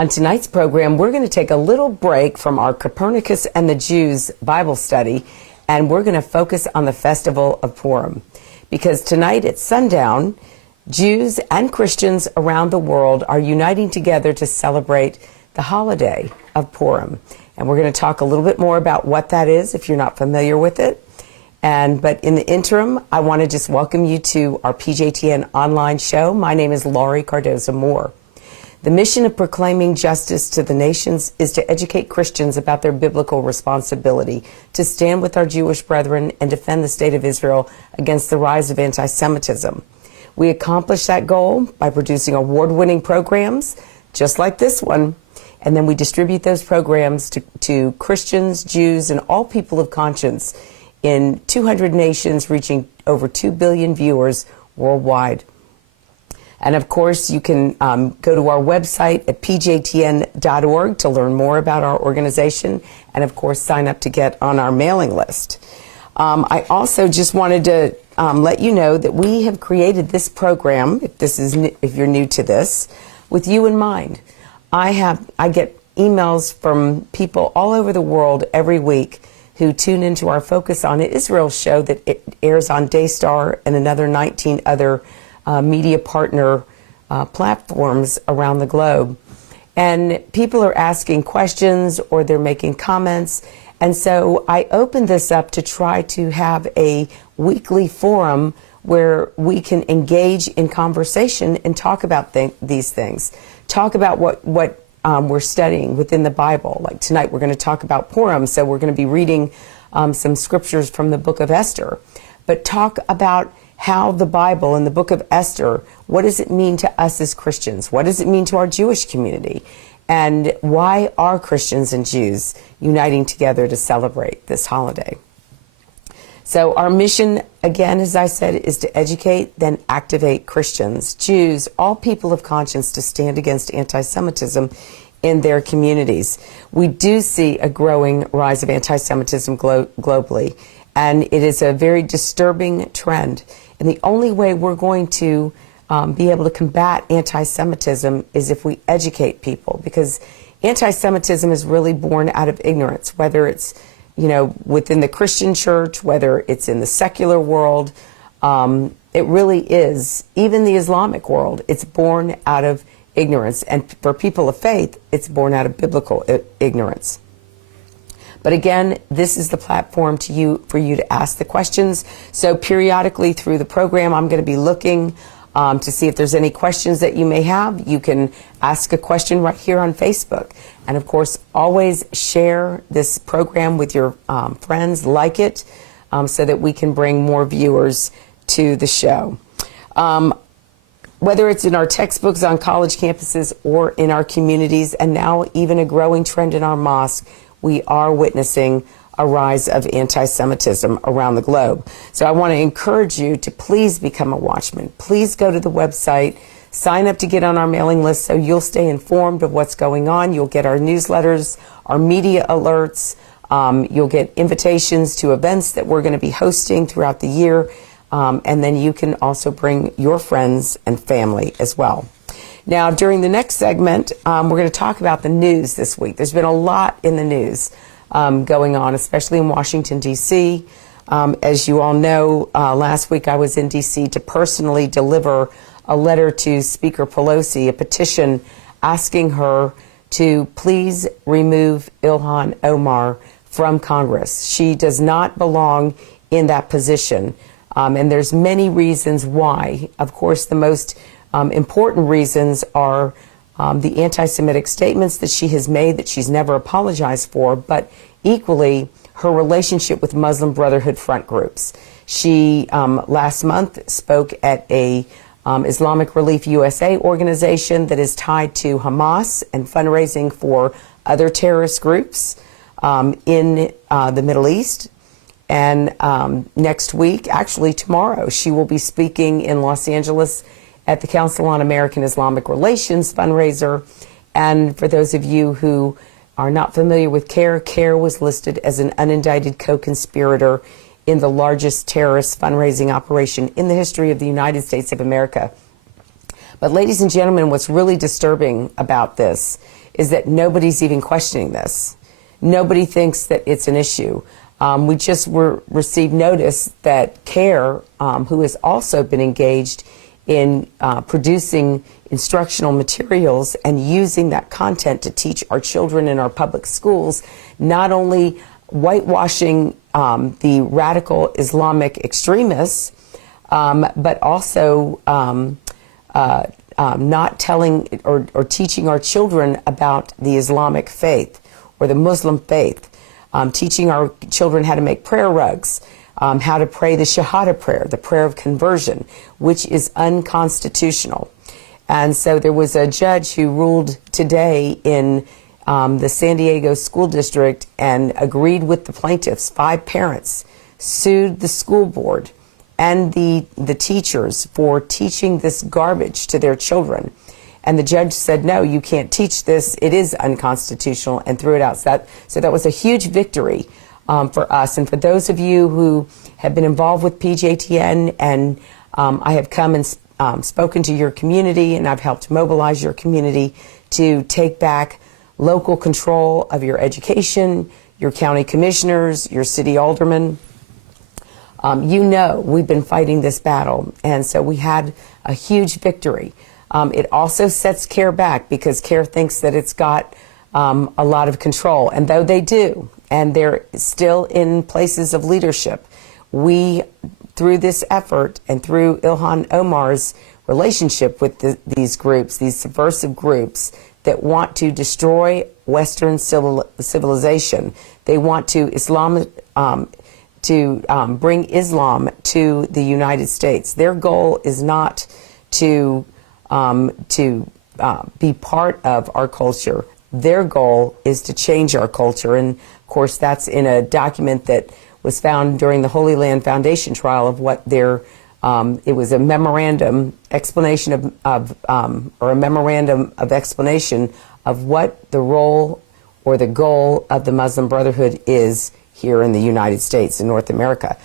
On tonight's program, we're going to take a little break from our Copernicus and the Jews Bible study, and we're going to focus on the festival of Purim. Because tonight at sundown, Jews and Christians around the world are uniting together to celebrate the holiday of Purim. And we're going to talk a little bit more about what that is if you're not familiar with it. But in the interim, I want to just welcome you to our PJTN online show. My name is Laurie Cardoza-Moore. The mission of proclaiming justice to the nations is to educate Christians about their biblical responsibility to stand with our Jewish brethren and defend the state of Israel against the rise of anti-Semitism. We accomplish that goal by producing award-winning programs, just like this one, and then we distribute those programs to Christians, Jews, and all people of conscience in 200 nations, reaching over 2 billion viewers worldwide. And of course, you can go to our website at pjtn.org to learn more about our organization, and of course, sign up to get on our mailing list. I also just wanted to let you know that we have created this program, if you're new to this, with you in mind. I get emails from people all over the world every week who tune into our Focus on Israel show that it airs on Daystar and another 19 other media partner platforms around the globe. And people are asking questions or they're making comments. And so I opened this up to try to have a weekly forum where we can engage in conversation and talk about these things. Talk about what we're studying within the Bible. Like tonight we're going to talk about Purim, so we're going to be reading some scriptures from the book of Esther. But talk about how the Bible and the book of Esther, what does it mean to us as Christians? What does it mean to our Jewish community? And why are Christians and Jews uniting together to celebrate this holiday? So our mission, again, as I said, is to educate, then activate Christians, Jews, all people of conscience to stand against anti-Semitism in their communities. We do see a growing rise of anti-Semitism globally, and it is a very disturbing trend. And the only way we're going to be able to combat anti-Semitism is if we educate people, because anti-Semitism is really born out of ignorance, whether it's within the Christian church, whether it's in the secular world. It really is, even the Islamic world, it's born out of ignorance. And for people of faith, it's born out of biblical ignorance. But again, this is the platform for you to ask the questions. So periodically through the program, I'm going to be looking to see if there's any questions that you may have. You can ask a question right here on Facebook. And of course, always share this program with your friends, like it, so that we can bring more viewers to the show. Whether it's in our textbooks on college campuses or in our communities, and now even a growing trend in our mosque, we are witnessing a rise of anti-Semitism around the globe. So I want to encourage you to please become a watchman. Please go to the website, sign up to get on our mailing list so you'll stay informed of what's going on. You'll get our newsletters, our media alerts. You'll get invitations to events that we're going to be hosting throughout the year. And then you can also bring your friends and family as well. Now, during the next segment, we're going to talk about the news this week. There's been a lot in the news going on, especially in Washington, D.C. As you all know, last week I was in D.C. to personally deliver a letter to Speaker Pelosi, a petition asking her to please remove Ilhan Omar from Congress. She does not belong in that position. And there's many reasons why. Of course, the most important reasons are the anti-Semitic statements that she has made that she's never apologized for, but equally her relationship with Muslim Brotherhood front groups. She last month spoke at a Islamic Relief USA organization that is tied to Hamas and fundraising for other terrorist groups in the Middle East. And next week, actually tomorrow, she will be speaking in Los Angeles at the Council on American Islamic Relations fundraiser. And for those of you who are not familiar with CARE, CARE was listed as an unindicted co-conspirator in the largest terrorist fundraising operation in the history of the United States of America. But ladies and gentlemen, what's really disturbing about this is that nobody's even questioning this. Nobody thinks that it's an issue. We just received notice that CARE, who has also been engaged in producing instructional materials and using that content to teach our children in our public schools, not only whitewashing the radical Islamic extremists, but also not telling or teaching our children about the Islamic faith or the Muslim faith, teaching our children how to make prayer rugs, how to pray the Shahada prayer, the prayer of conversion, which is unconstitutional. And so there was a judge who ruled today in the San Diego School District and agreed with the plaintiffs. 5 parents sued the school board and the teachers for teaching this garbage to their children. And the judge said, no, you can't teach this. It is unconstitutional, and threw it out. So that was a huge victory for us. And for those of you who have been involved with PJTN, and I have come and spoken to your community, and I've helped mobilize your community to take back local control of your education, your county commissioners, your city aldermen. You know we've been fighting this battle, and so we had a huge victory. It also sets CARE back because CARE thinks that it's got a lot of control, and though they do, and they're still in places of leadership, we, through this effort and through Ilhan Omar's relationship with these groups, these subversive groups that want to destroy Western civilization, they want to bring Islam to the United States. Their goal is not to be part of our culture. Their goal is to change our culture. And of course, that's in a document that was found during the Holy Land Foundation trial of what their, it was a memorandum explanation or a memorandum of explanation of what the role or the goal of the Muslim Brotherhood is here in the United States, in North America.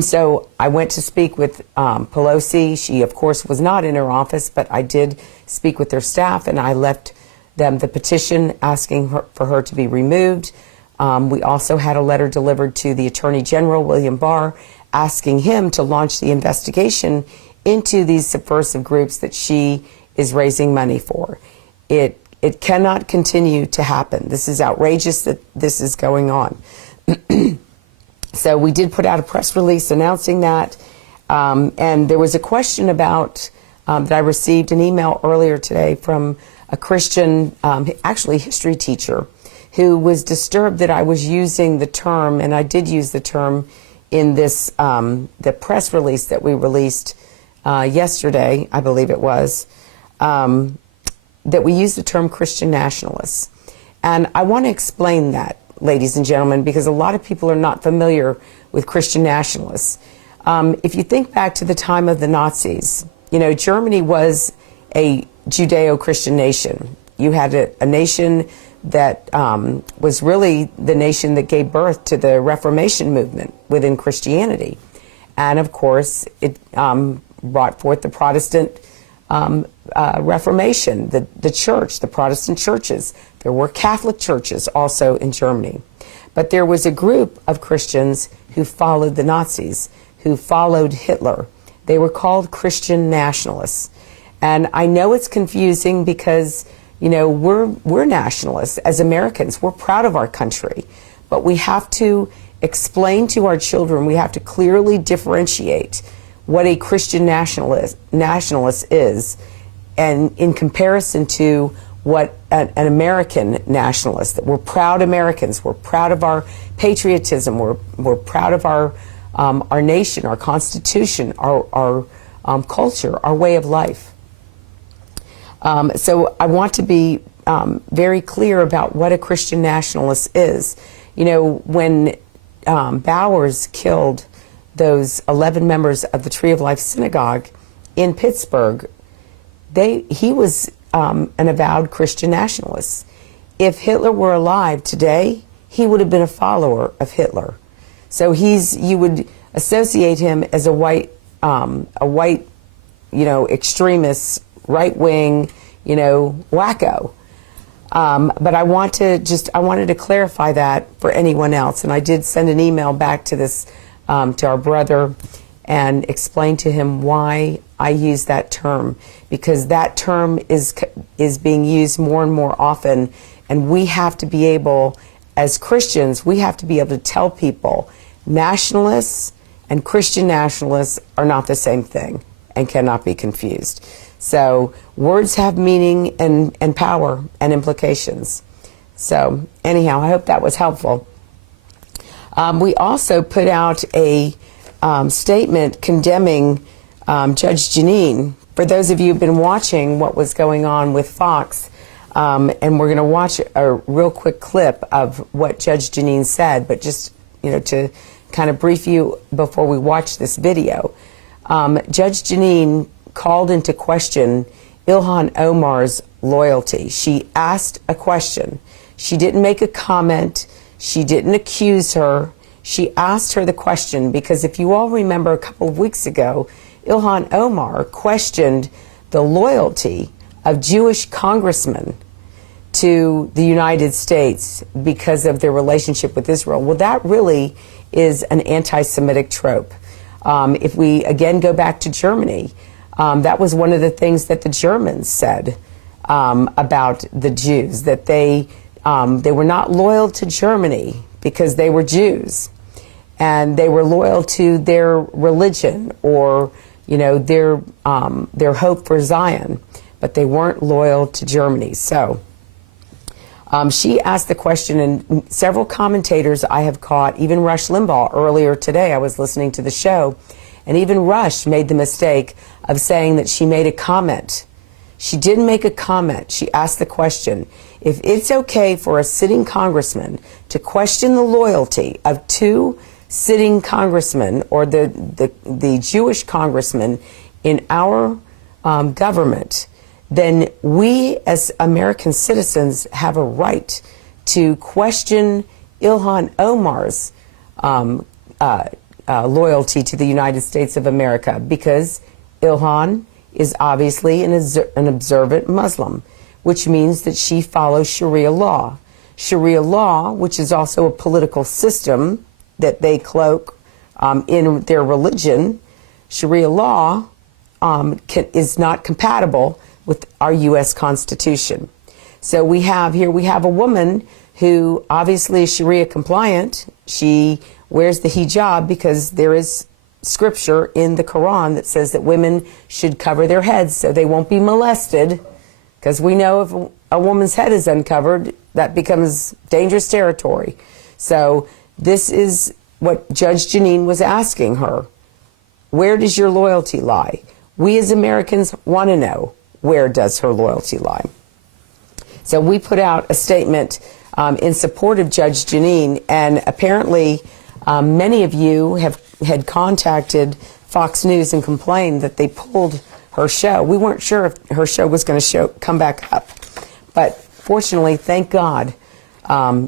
So I went to speak with Pelosi. She, of course, was not in her office, but I did speak with their staff, and I left them the petition asking for her to be removed. We also had a letter delivered to the Attorney General, William Barr, asking him to launch the investigation into these subversive groups that she is raising money for. It cannot continue to happen. This is outrageous that this is going on. So we did put out a press release announcing that, and there was a question about that I received an email earlier today from a Christian, actually history teacher, who was disturbed that I was using the term, and I did use the term in this the press release that we released yesterday, I believe it was, that we used the term Christian nationalists. And I want to explain that, ladies and gentlemen, because a lot of people are not familiar with Christian nationalists. If you think back to the time of the Nazis, you know, Germany was a Judeo-Christian nation. You had a nation that was really the nation that gave birth to the Reformation movement within Christianity. And of course, it brought forth the Protestant Reformation, the church, the Protestant churches. There were Catholic churches also in Germany. But there was a group of Christians who followed the Nazis, who followed Hitler. They were called Christian nationalists. And I know it's confusing because, you know, we're nationalists as Americans. We're proud of our country. But we have to explain to our children, we have to clearly differentiate what a Christian nationalist is, and in comparison to what an American nationalist, that we're proud Americans, we're proud of our patriotism, we're proud of our nation, our Constitution, our culture, our way of life. So I want to be very clear about what a Christian nationalist is. You know, when Bowers killed those 11 members of the Tree of Life Synagogue in Pittsburgh, he was an avowed Christian nationalist. If Hitler were alive today, he would have been a follower of Hitler. So you would associate him as a white, you know, extremist, right-wing, you know, wacko. But I wanted to clarify that for anyone else. And I did send an email back to to our brother and explain to him why I use that term, because that term is being used more and more often. And we have to be able, as Christians, we have to be able to tell people nationalists and Christian nationalists are not the same thing and cannot be confused. So words have meaning and power and implications. So anyhow, I hope that was helpful. We also put out a statement condemning Judge Jeanine. For those of you who've been watching what was going on with Fox, and we're going to watch a real quick clip of what Judge Jeanine said, but just to kind of brief you before we watch this video. Judge Jeanine called into question Ilhan Omar's loyalty. She asked a question. She didn't make a comment. She didn't accuse her. She asked her the question because if you all remember a couple of weeks ago, Ilhan Omar questioned the loyalty of Jewish congressmen to the United States because of their relationship with Israel. Well, that really is an anti-Semitic trope. If we again go back to Germany, that was one of the things that the Germans said about the Jews, that they were not loyal to Germany because they were Jews, and they were loyal to their religion or their hope for Zion, but they weren't loyal to Germany. So she asked the question, and several commentators I have caught, even Rush Limbaugh earlier today, I was listening to the show, and even Rush made the mistake of saying that she made a comment. She didn't make a comment. She asked the question, if it's okay for a sitting congressman to question the loyalty of two sitting congressmen or the Jewish congressmen in our government, then we as American citizens have a right to question Ilhan Omar's loyalty to the United States of America, because Ilhan is obviously an observant Muslim, which means that she follows Sharia law. Sharia law, which is also a political system that they cloak in their religion, Sharia law is not compatible with our U.S. Constitution. So we have a woman who obviously is Sharia compliant. She wears the hijab because there is scripture in the Quran that says that women should cover their heads so they won't be molested, because we know if a woman's head is uncovered, that becomes dangerous territory. So this is what Judge Jeanine was asking her. Where does your loyalty lie? We as Americans want to know, where does her loyalty lie? So we put out a statement in support of Judge Jeanine, and apparently many of you had contacted Fox News and complained that they pulled her show. We weren't sure if her show was going to come back up, but fortunately, thank God,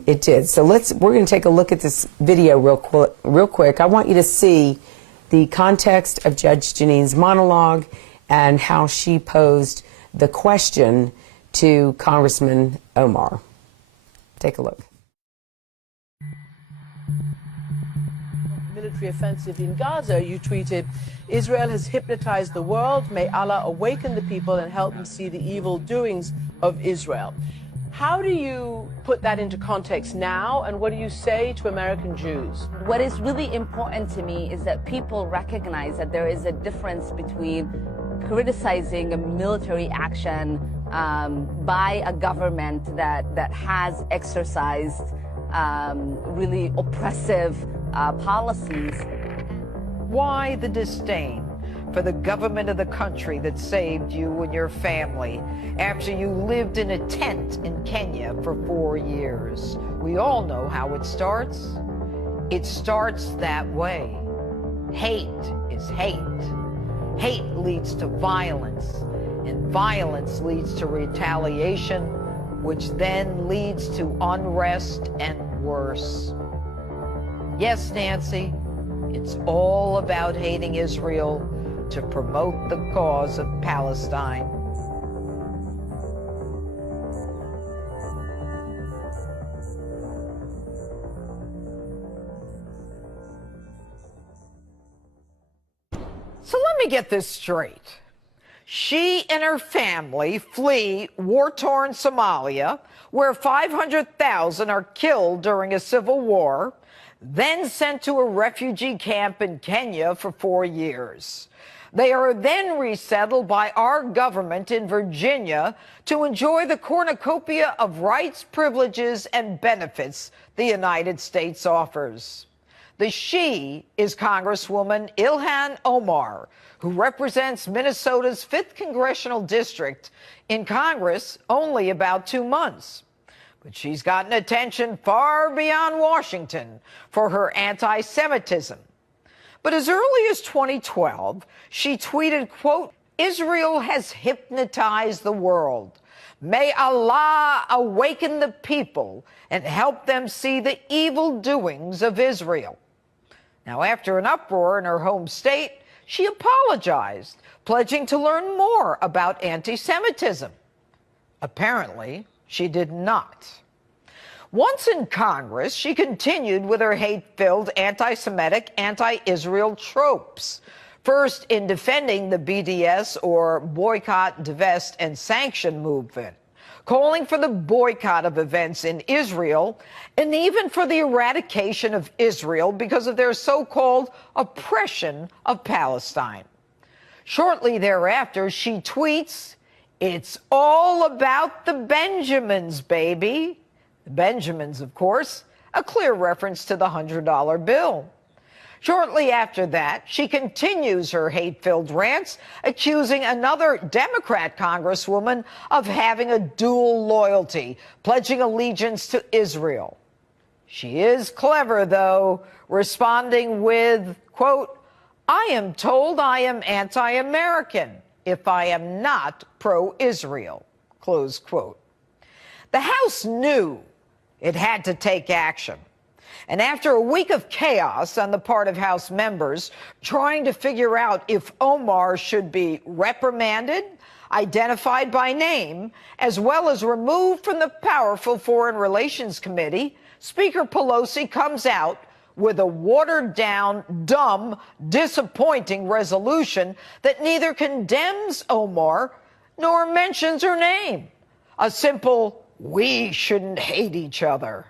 it did. So we're going to take a look at this video real quick. I want you to see the context of Judge Jeanine's monologue and how she posed the question to Congressman Omar. Take a look. Military offensive in Gaza, you tweeted, Israel has hypnotized the world. May Allah awaken the people and help them see the evil doings of Israel. How do you put that into context now, and what do you say to American Jews? What is really important to me is that people recognize that there is a difference between criticizing a military action by a government that has exercised really oppressive policies. Why the disdain for the government of the country that saved you and your family after you lived in a tent in Kenya for 4 years? We all know how it starts. It starts that way. Hate is hate. Hate leads to violence, and violence leads to retaliation, which then leads to unrest and worse. Yes, Nancy, it's all about hating Israel to promote the cause of Palestine. me get this straight. She and her family flee war-torn Somalia, where 500,000 are killed during a civil war, then sent to a refugee camp in Kenya for 4 years. They are then resettled by our government in Virginia to enjoy the cornucopia of rights, privileges, and benefits the United States offers. The she is Congresswoman Ilhan Omar, who represents Minnesota's 5th Congressional District in Congress only about 2 months. But she's gotten attention far beyond Washington for her anti-Semitism. But as early as 2012, she tweeted, quote, "Israel has hypnotized the world. May Allah awaken the people and help them see the evil doings of Israel." Now, after an uproar in her home state, she apologized, pledging to learn more about anti-Semitism. Apparently, she did not. Once in Congress, she continued with her hate-filled anti-Semitic, anti-Israel tropes. First, in defending the BDS, or Boycott, Divest, and Sanction movement, calling for the boycott of events in Israel, and even for the eradication of Israel because of their so-called oppression of Palestine. Shortly thereafter, she tweets, "It's all about the Benjamins, baby." The Benjamins, of course, a clear reference to the $100 bill. Shortly after that, she continues her hate-filled rants, accusing another Democrat congresswoman of having a dual loyalty, pledging allegiance to Israel. She is clever, though, responding with, quote, "I am told I am anti-American if I am not pro-Israel," close quote. The House knew it had to take action. And after a week of chaos on the part of House members trying to figure out if Omar should be reprimanded, identified by name, as well as removed from the powerful Foreign Relations Committee, Speaker Pelosi comes out with a watered-down, dumb, disappointing resolution that neither condemns Omar nor mentions her name. A simple, "We shouldn't hate each other."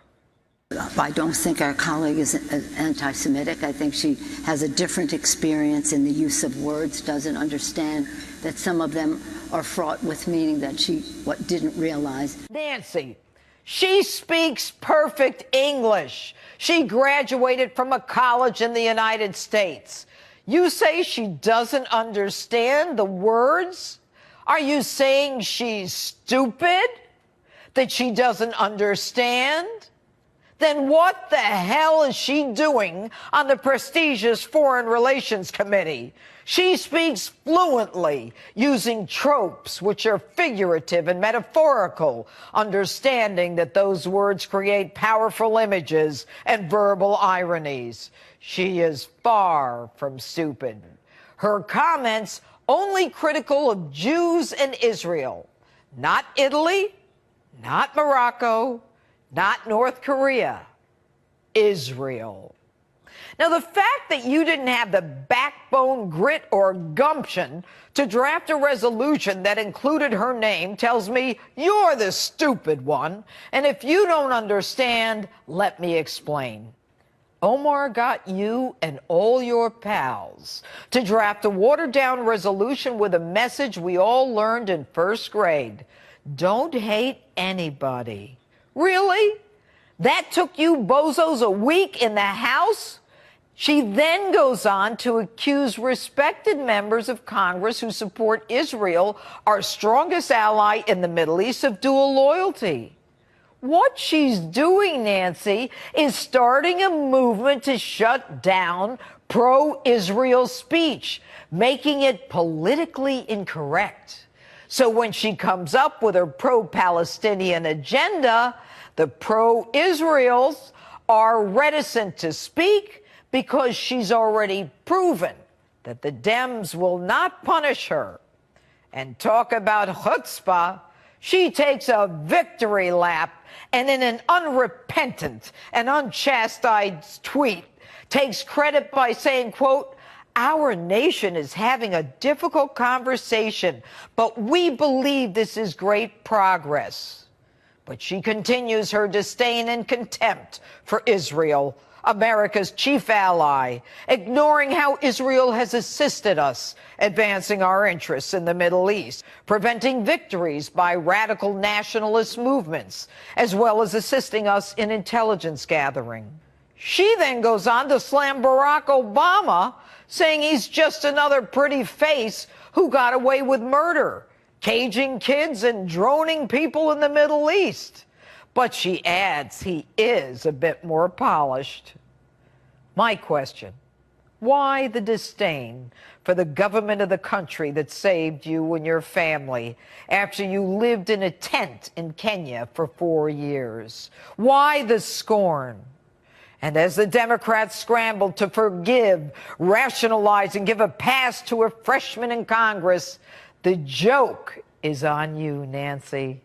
I don't think our colleague is anti-Semitic. I think she has a different experience in the use of words, doesn't understand that some of them are fraught with meaning that she didn't realize. Nancy, she speaks perfect English. She graduated from a college in the United States. You say she doesn't understand the words? Are you saying she's stupid? That she doesn't understand? Then what the hell is she doing on the prestigious Foreign Relations Committee? She speaks fluently, using tropes which are figurative and metaphorical, understanding that those words create powerful images and verbal ironies. She is far from stupid. Her comments only critical of Jews and Israel, not Italy, not Morocco, not North Korea, Israel. Now, the fact that you didn't have the backbone, grit, or gumption to draft a resolution that included her name tells me you're the stupid one. And if you don't understand, let me explain. Omar got you and all your pals to draft a watered-down resolution with a message we all learned in first grade. Don't hate anybody. Really? That took you bozos a week in the House? She then goes on to accuse respected members of Congress who support Israel, our strongest ally in the Middle East, of dual loyalty. What she's doing, Nancy, is starting a movement to shut down pro-Israel speech, making it politically incorrect. So when she comes up with her pro-Palestinian agenda, the pro-Israels are reticent to speak because she's already proven that the Dems will not punish her. And talk about chutzpah, she takes a victory lap and in an unrepentant and unchastised tweet takes credit by saying, quote, Our nation is having a difficult conversation, but we believe this is great progress. But she continues her disdain and contempt for Israel, America's chief ally, ignoring how Israel has assisted us advancing our interests in the Middle East, preventing victories by radical nationalist movements, as well as assisting us in intelligence gathering. She then goes on to slam Barack Obama, saying he's just another pretty face who got away with murder, caging kids and droning people in the Middle East. But she adds he is a bit more polished. My question, why the disdain for the government of the country that saved you and your family after you lived in a tent in Kenya for 4 years? Why the scorn? And as the Democrats scrambled to forgive, rationalize, and give a pass to a freshman in Congress, the joke is on you, Nancy.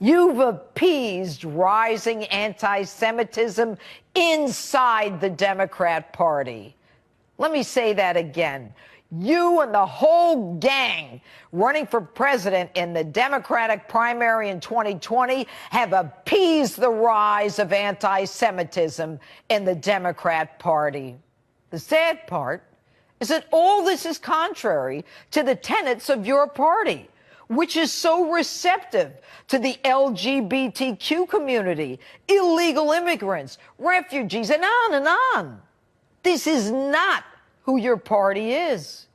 You've appeased rising anti-Semitism inside the Democrat Party. Let me say that again. You and the whole gang running for president in the Democratic primary in 2020 have appeased the rise of anti-Semitism in the Democrat Party. The sad part is that all this is contrary to the tenets of your party, which is so receptive to the LGBTQ community, illegal immigrants, refugees, and on and on. This is not who your party is.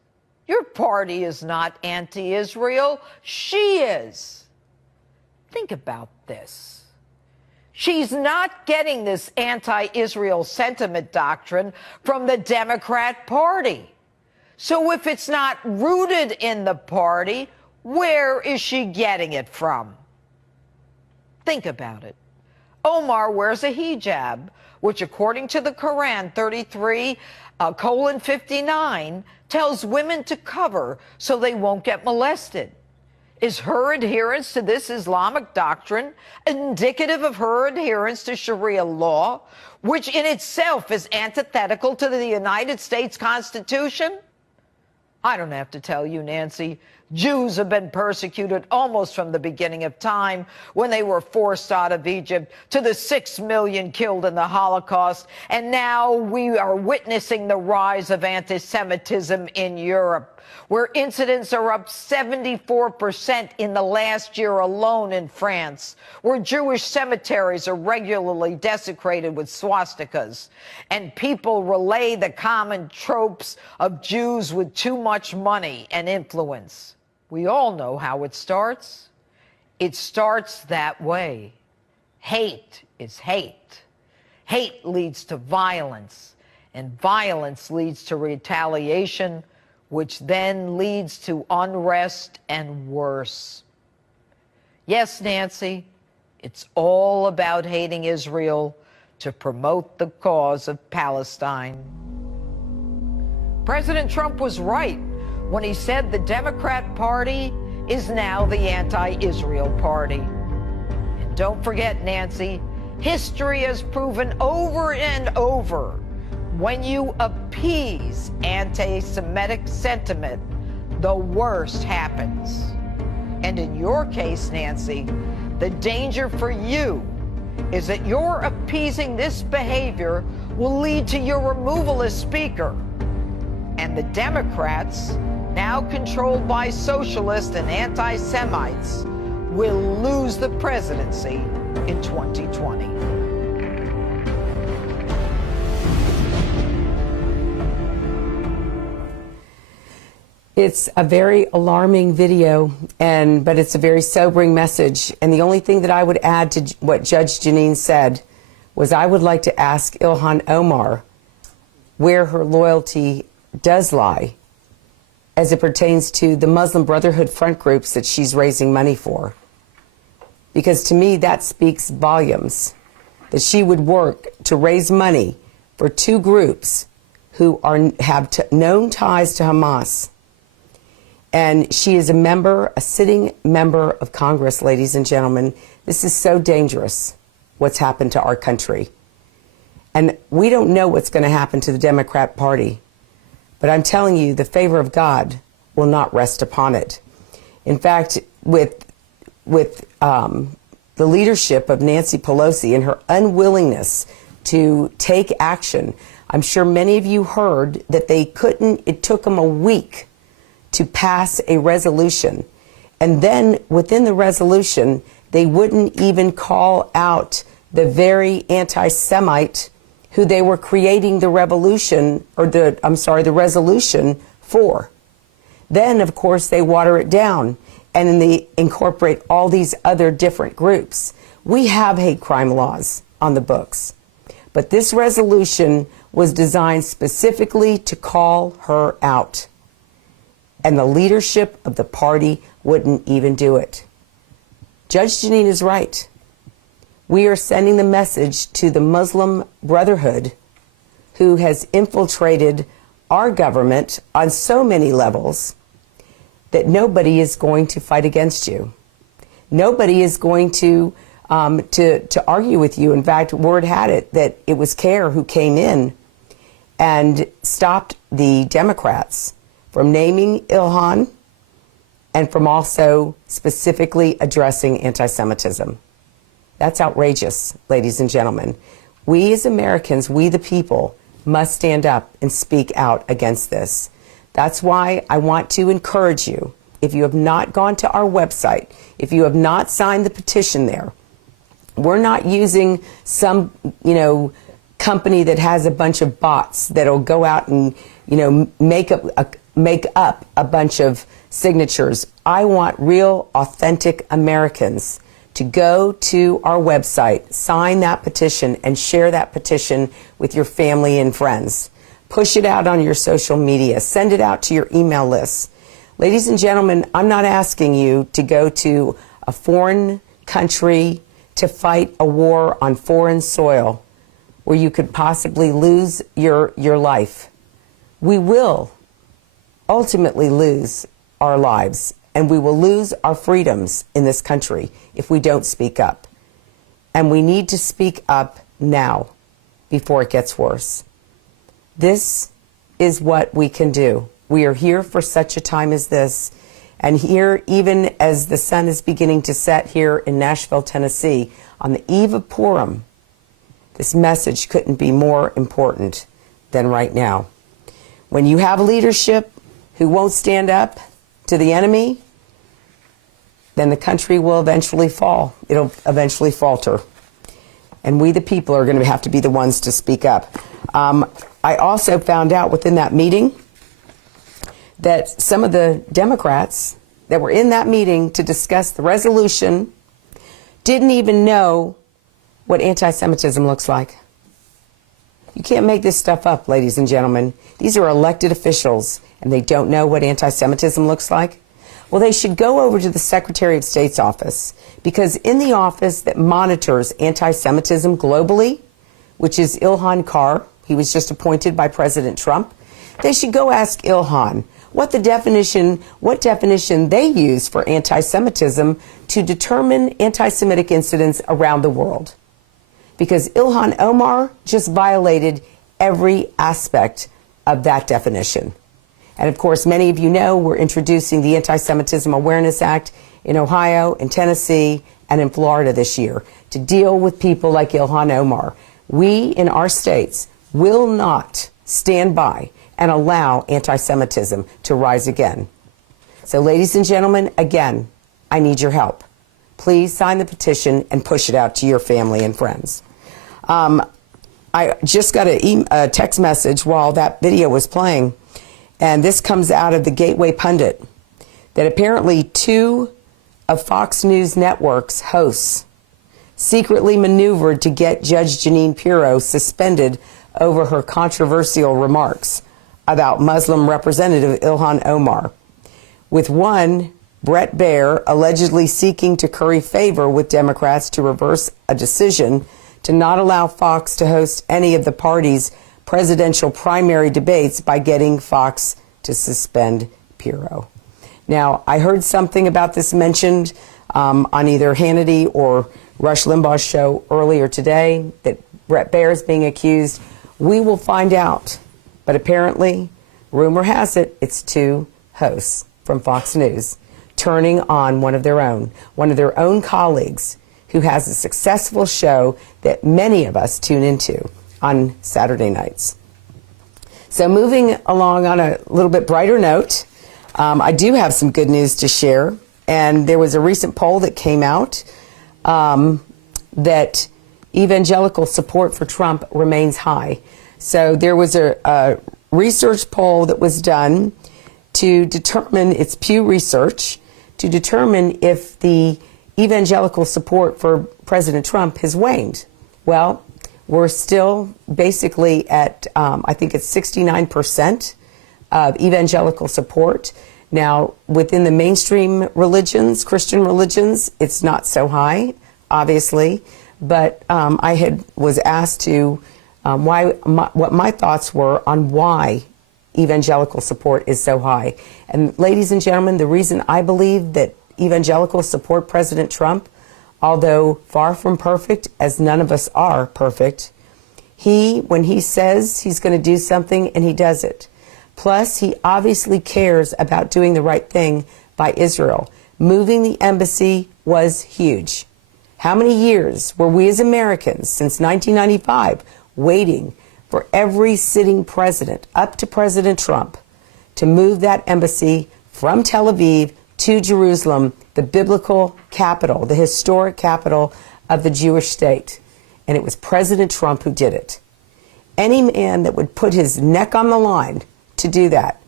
Your party is not anti-Israel. She is. Think about this. She's not getting this anti-Israel sentiment doctrine from the Democrat Party. So if it's not rooted in the party, where is she getting it from? Think about it. Omar wears a hijab, which according to the Quran 33:59 tells women to cover so they won't get molested. Is her adherence to this Islamic doctrine indicative of her adherence to Sharia law, which in itself is antithetical to the United States Constitution? I don't have to tell you, Nancy. Jews have been persecuted almost from the beginning of time, when they were forced out of Egypt, to the 6 million killed in the Holocaust. And now we are witnessing the rise of anti-Semitism in Europe, where incidents are up 74% in the last year alone in France, where Jewish cemeteries are regularly desecrated with swastikas, and people relay the common tropes of Jews with too much money and influence. We all know how it starts. It starts that way. Hate is hate. Hate leads to violence, and violence leads to retaliation, which then leads to unrest and worse. Yes, Nancy, it's all about hating Israel to promote the cause of Palestine. President Trump was right when he said the Democrat Party is now the anti-Israel party. And don't forget, Nancy, history has proven over and over, when you appease anti-Semitic sentiment, the worst happens. And in your case, Nancy, the danger for you is that your appeasing this behavior will lead to your removal as Speaker. And the Democrats, now controlled by socialists and anti-Semites, will lose the presidency in 2020. It's a very alarming video, but it's a very sobering message. And the only thing that I would add to what Judge Janine said was I would like to ask Ilhan Omar where her loyalty does lie as it pertains to the Muslim Brotherhood front groups that she's raising money for. Because to me, that speaks volumes, that she would work to raise money for two groups who have known ties to Hamas. And she is a sitting member of Congress, ladies and gentlemen. This is so dangerous, what's happened to our country. And we don't know what's going to happen to the Democrat Party. But I'm telling you, the favor of God will not rest upon it. In fact, with the leadership of Nancy Pelosi and her unwillingness to take action, I'm sure many of you heard that it took them a week to pass a resolution. And then within the resolution, they wouldn't even call out the very anti-Semite who they were creating the resolution for. Then, of course, they water it down and then they incorporate all these other different groups. We have hate crime laws on the books, but this resolution was designed specifically to call her out. And the leadership of the party wouldn't even do it. Judge Janine is right. We are sending the message to the Muslim Brotherhood, who has infiltrated our government on so many levels, that nobody is going to fight against you. Nobody is going to argue with you. In fact, word had it that it was CARE who came in and stopped the Democrats from naming Ilhan and from also specifically addressing anti-Semitism. That's outrageous, ladies and gentlemen. We as Americans, we the people, must stand up and speak out against this. That's why I want to encourage you, if you have not gone to our website, if you have not signed the petition there, we're not using some, company that has a bunch of bots that'll go out and, make up a bunch of signatures. I want real, authentic Americans to go to our website, sign that petition, and share that petition with your family and friends. Push it out on your social media. Send it out to your email list. Ladies and gentlemen, I'm not asking you to go to a foreign country to fight a war on foreign soil where you could possibly lose your life. We will ultimately lose our lives, and we will lose our freedoms in this country if we don't speak up. And we need to speak up now before it gets worse. This is what we can do. We are here for such a time as this. And here, even as the sun is beginning to set here in Nashville, Tennessee, on the eve of Purim, this message couldn't be more important than right now. When you have leadership who won't stand up to the enemy, then the country will eventually fall. It'll eventually falter. And we, the people, are going to have to be the ones to speak up. I also found out within that meeting that some of the Democrats that were in that meeting to discuss the resolution didn't even know what anti-Semitism looks like. You can't make this stuff up, ladies and gentlemen. These are elected officials, and they don't know what anti-Semitism looks like. Well, they should go over to the Secretary of State's office, because in the office that monitors anti-Semitism globally, which is Ilhan Carr, he was just appointed by President Trump, they should go ask Ilhan what definition they use for anti-Semitism to determine anti-Semitic incidents around the world. Because Ilhan Omar just violated every aspect of that definition. And of course, many of you know we're introducing the Anti-Semitism Awareness Act in Ohio, in Tennessee, and in Florida this year to deal with people like Ilhan Omar. We in our states will not stand by and allow anti-Semitism to rise again. So ladies and gentlemen, again, I need your help. Please sign the petition and push it out to your family and friends. I just got a text message while that video was playing, and this comes out of the Gateway Pundit, that apparently 2 of Fox News Network's hosts secretly maneuvered to get Judge Jeanine Pirro suspended over her controversial remarks about Muslim Representative Ilhan Omar, with one, Brett Baier, allegedly seeking to curry favor with Democrats to reverse a decision to not allow Fox to host any of the party's presidential primary debates by getting Fox to suspend Pirro. Now, I heard something about this mentioned on either Hannity or Rush Limbaugh's show earlier today, that Brett Baier is being accused. We will find out. But apparently, Rumor has it, it's two hosts from Fox News turning on one of their own colleagues who has a successful show that many of us tune into on Saturday nights. So moving along on a little bit brighter note, I do have some good news to share. And there was a recent poll that came out that evangelical support for Trump remains high. So there was a research poll that was done to determine, it's Pew Research, to determine if the evangelical support for President Trump has waned. Well, we're still basically at, I think it's 69% of evangelical support. Now, within the mainstream religions, Christian religions, it's not so high, obviously. But I was asked to what my thoughts were on why evangelical support is so high. And ladies and gentlemen, the reason I believe that evangelicals support President Trump, although far from perfect, as none of us are perfect, when he says he's going to do something, and he does it. Plus, he obviously cares about doing the right thing by Israel. Moving the embassy was huge. How many years were we as Americans, since 1995, waiting for every sitting president, up to President Trump, to move that embassy from Tel Aviv to Jerusalem, the biblical capital, the historic capital of the Jewish state? And it was President Trump who did it. Any man that would put his neck on the line to do that,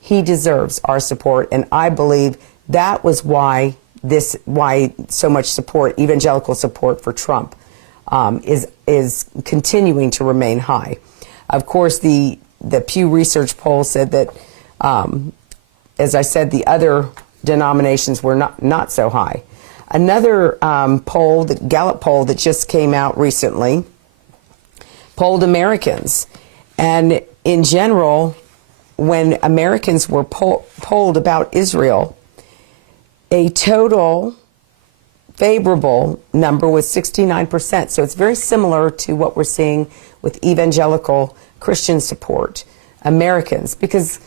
he deserves our support. And I believe that was why so much support, evangelical support for Trump, is continuing to remain high. Of course, the Pew Research poll said that, as I said, the other denominations were not so high. Another poll, the Gallup poll that just came out recently, polled Americans. And in general, when Americans were polled about Israel, a total favorable number was 69%. So it's very similar to what we're seeing with evangelical Christian support. Americans, because,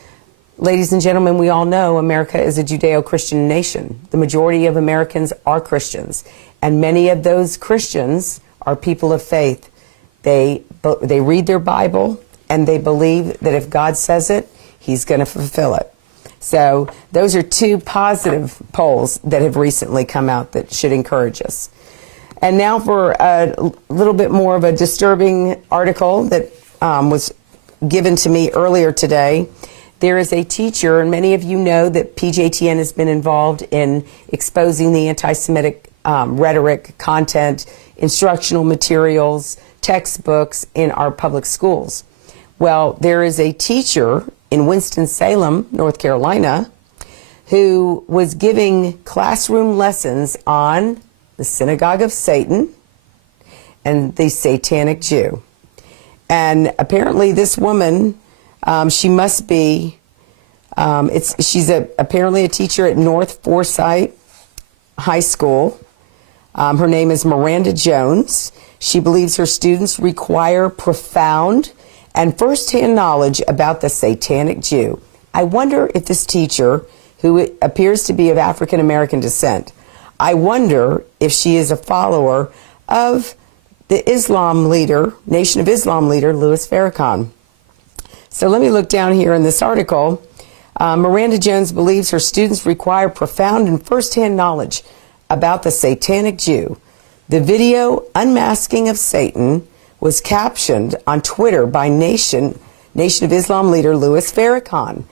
ladies and gentlemen, we all know America is a Judeo-Christian nation. The majority of Americans are Christians, and many of those Christians are people of faith. They read their Bible, and they believe that if God says it, he's going to fulfill it. So those are two positive polls that have recently come out that should encourage us. And now for a little bit more of a disturbing article that was given to me earlier today. There is a teacher, and many of you know that PJTN has been involved in exposing the anti-Semitic rhetoric, content, instructional materials, textbooks in our public schools. Well, there is a teacher in Winston-Salem, North Carolina, who was giving classroom lessons on the synagogue of Satan and the Satanic Jew. And apparently this woman, she must be, she's apparently a teacher at North Forsyth High School. Her name is Miranda Jones. She believes her students require profound and first-hand knowledge about the Satanic Jew. I wonder if this teacher, who appears to be of African-American descent, I wonder if she is a follower of the Islam leader, Nation of Islam leader, Louis Farrakhan. So let me look down here in this article. Miranda Jones believes her students require profound and first-hand knowledge about the Satanic Jew. The video Unmasking of Satan was captioned on Twitter by Nation of Islam leader Louis Farrakhan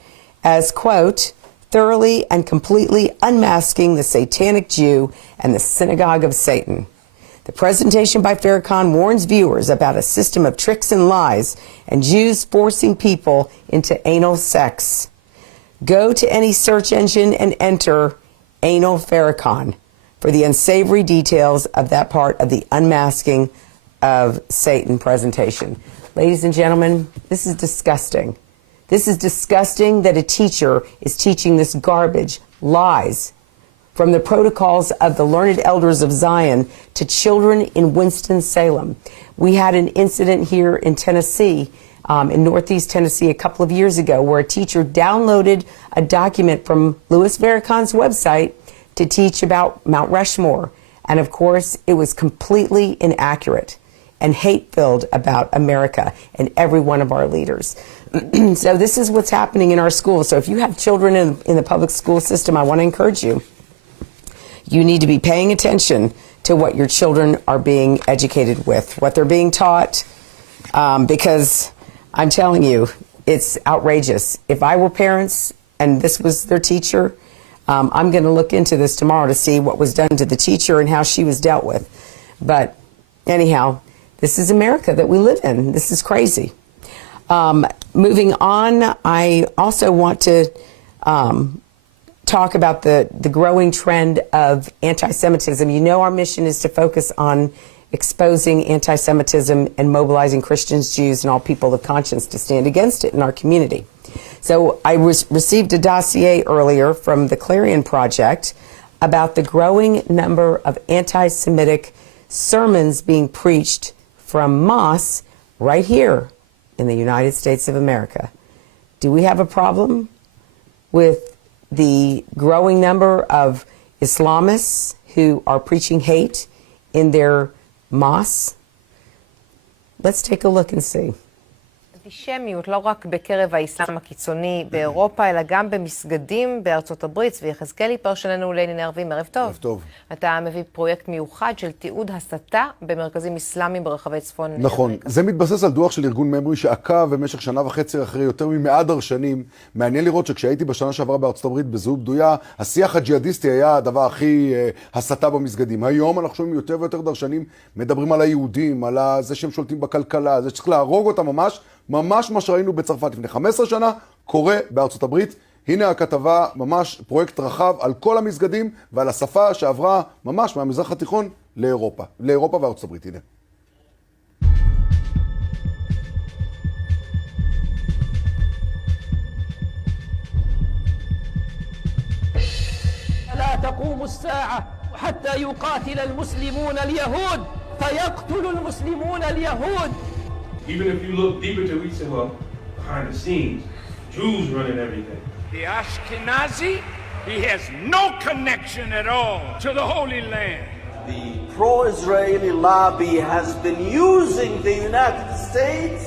as, quote, thoroughly and completely unmasking the Satanic Jew and the synagogue of Satan. The presentation by Farrakhan warns viewers about a system of tricks and lies and Jews forcing people into anal sex. Go to any search engine and enter anal Farrakhan for the unsavory details of that part of the unmasking of Satan presentation. Ladies and gentlemen, this is disgusting. This is disgusting that a teacher is teaching this garbage, lies, from the protocols of the learned elders of Zion to children in Winston-Salem. We had an incident here in Tennessee in Northeast Tennessee a couple of years ago where a teacher downloaded a document from Louis Farrakhan's website to teach about Mount Rushmore. And of course, it was completely inaccurate and hate-filled about America and every one of our leaders. So this is what's happening in our schools. So if you have children in the public school system, I want to encourage you. You need to be paying attention to what your children are being educated with, what they're being taught, because I'm telling you, it's outrageous. If I were parents and this was their teacher, I'm going to look into this tomorrow to see what was done to the teacher and how she was dealt with. But anyhow, this is America that we live in. This is crazy. Moving on, I also want to talk about the growing trend of anti-Semitism. You know our mission is to focus on exposing anti-Semitism and mobilizing Christians, Jews, and all people of conscience to stand against it in our community. So I received a dossier earlier from the Clarion Project about the growing number of anti-Semitic sermons being preached from mosques right here in the United States of America. Do we have a problem with the growing number of Islamists who are preaching hate in their mosques? Let's take a look and see. אנטישמיות לא רק בקרב האסלאם הקיצוני באירופה, אלא גם במסגדים בארצות הברית. צבי יחזקאלי, פרשננו לענייני ערבים, ערב טוב. ערב טוב. אתה מביא פרויקט מיוחד של תיעוד הסתה במרכזים אסלאמיים ברחבי צפון אמריקה. נכון, זה מתבסס על דוח של ארגון ממרי שעקב במשך שנה וחצי אחרי יותר מ100 דרשנים. מעניין לראות שכשהייתי בשנה שעברה בארצות הברית בזהות בדויה, השיח הג'יהאדיסטי היה הדבר הכי הסתה במסגדים. היום אנחנו שומעים יותר ויותר דרשנים מדברים על היהודים, על זה שהם שולטים בכלכלה, זה שצריך להרוג אותם ממש מה שראינו בצרפת לפני 15 שנה, קורה בארצות הברית. הנה הכתבה, ממש פרויקט רחב על כל המסגדים ועל השפה שעברה ממש מהמזרח התיכון לאירופה וארצות הברית. הנה. لا تقوم الساعة حتى يقاتل المسلمون اليهود فيقتل المسلمون اليهود. Even if you look deeper to each of them, behind the scenes, Jews running everything. The Ashkenazi, he has no connection at all to the Holy Land. The pro-Israeli lobby has been using the United States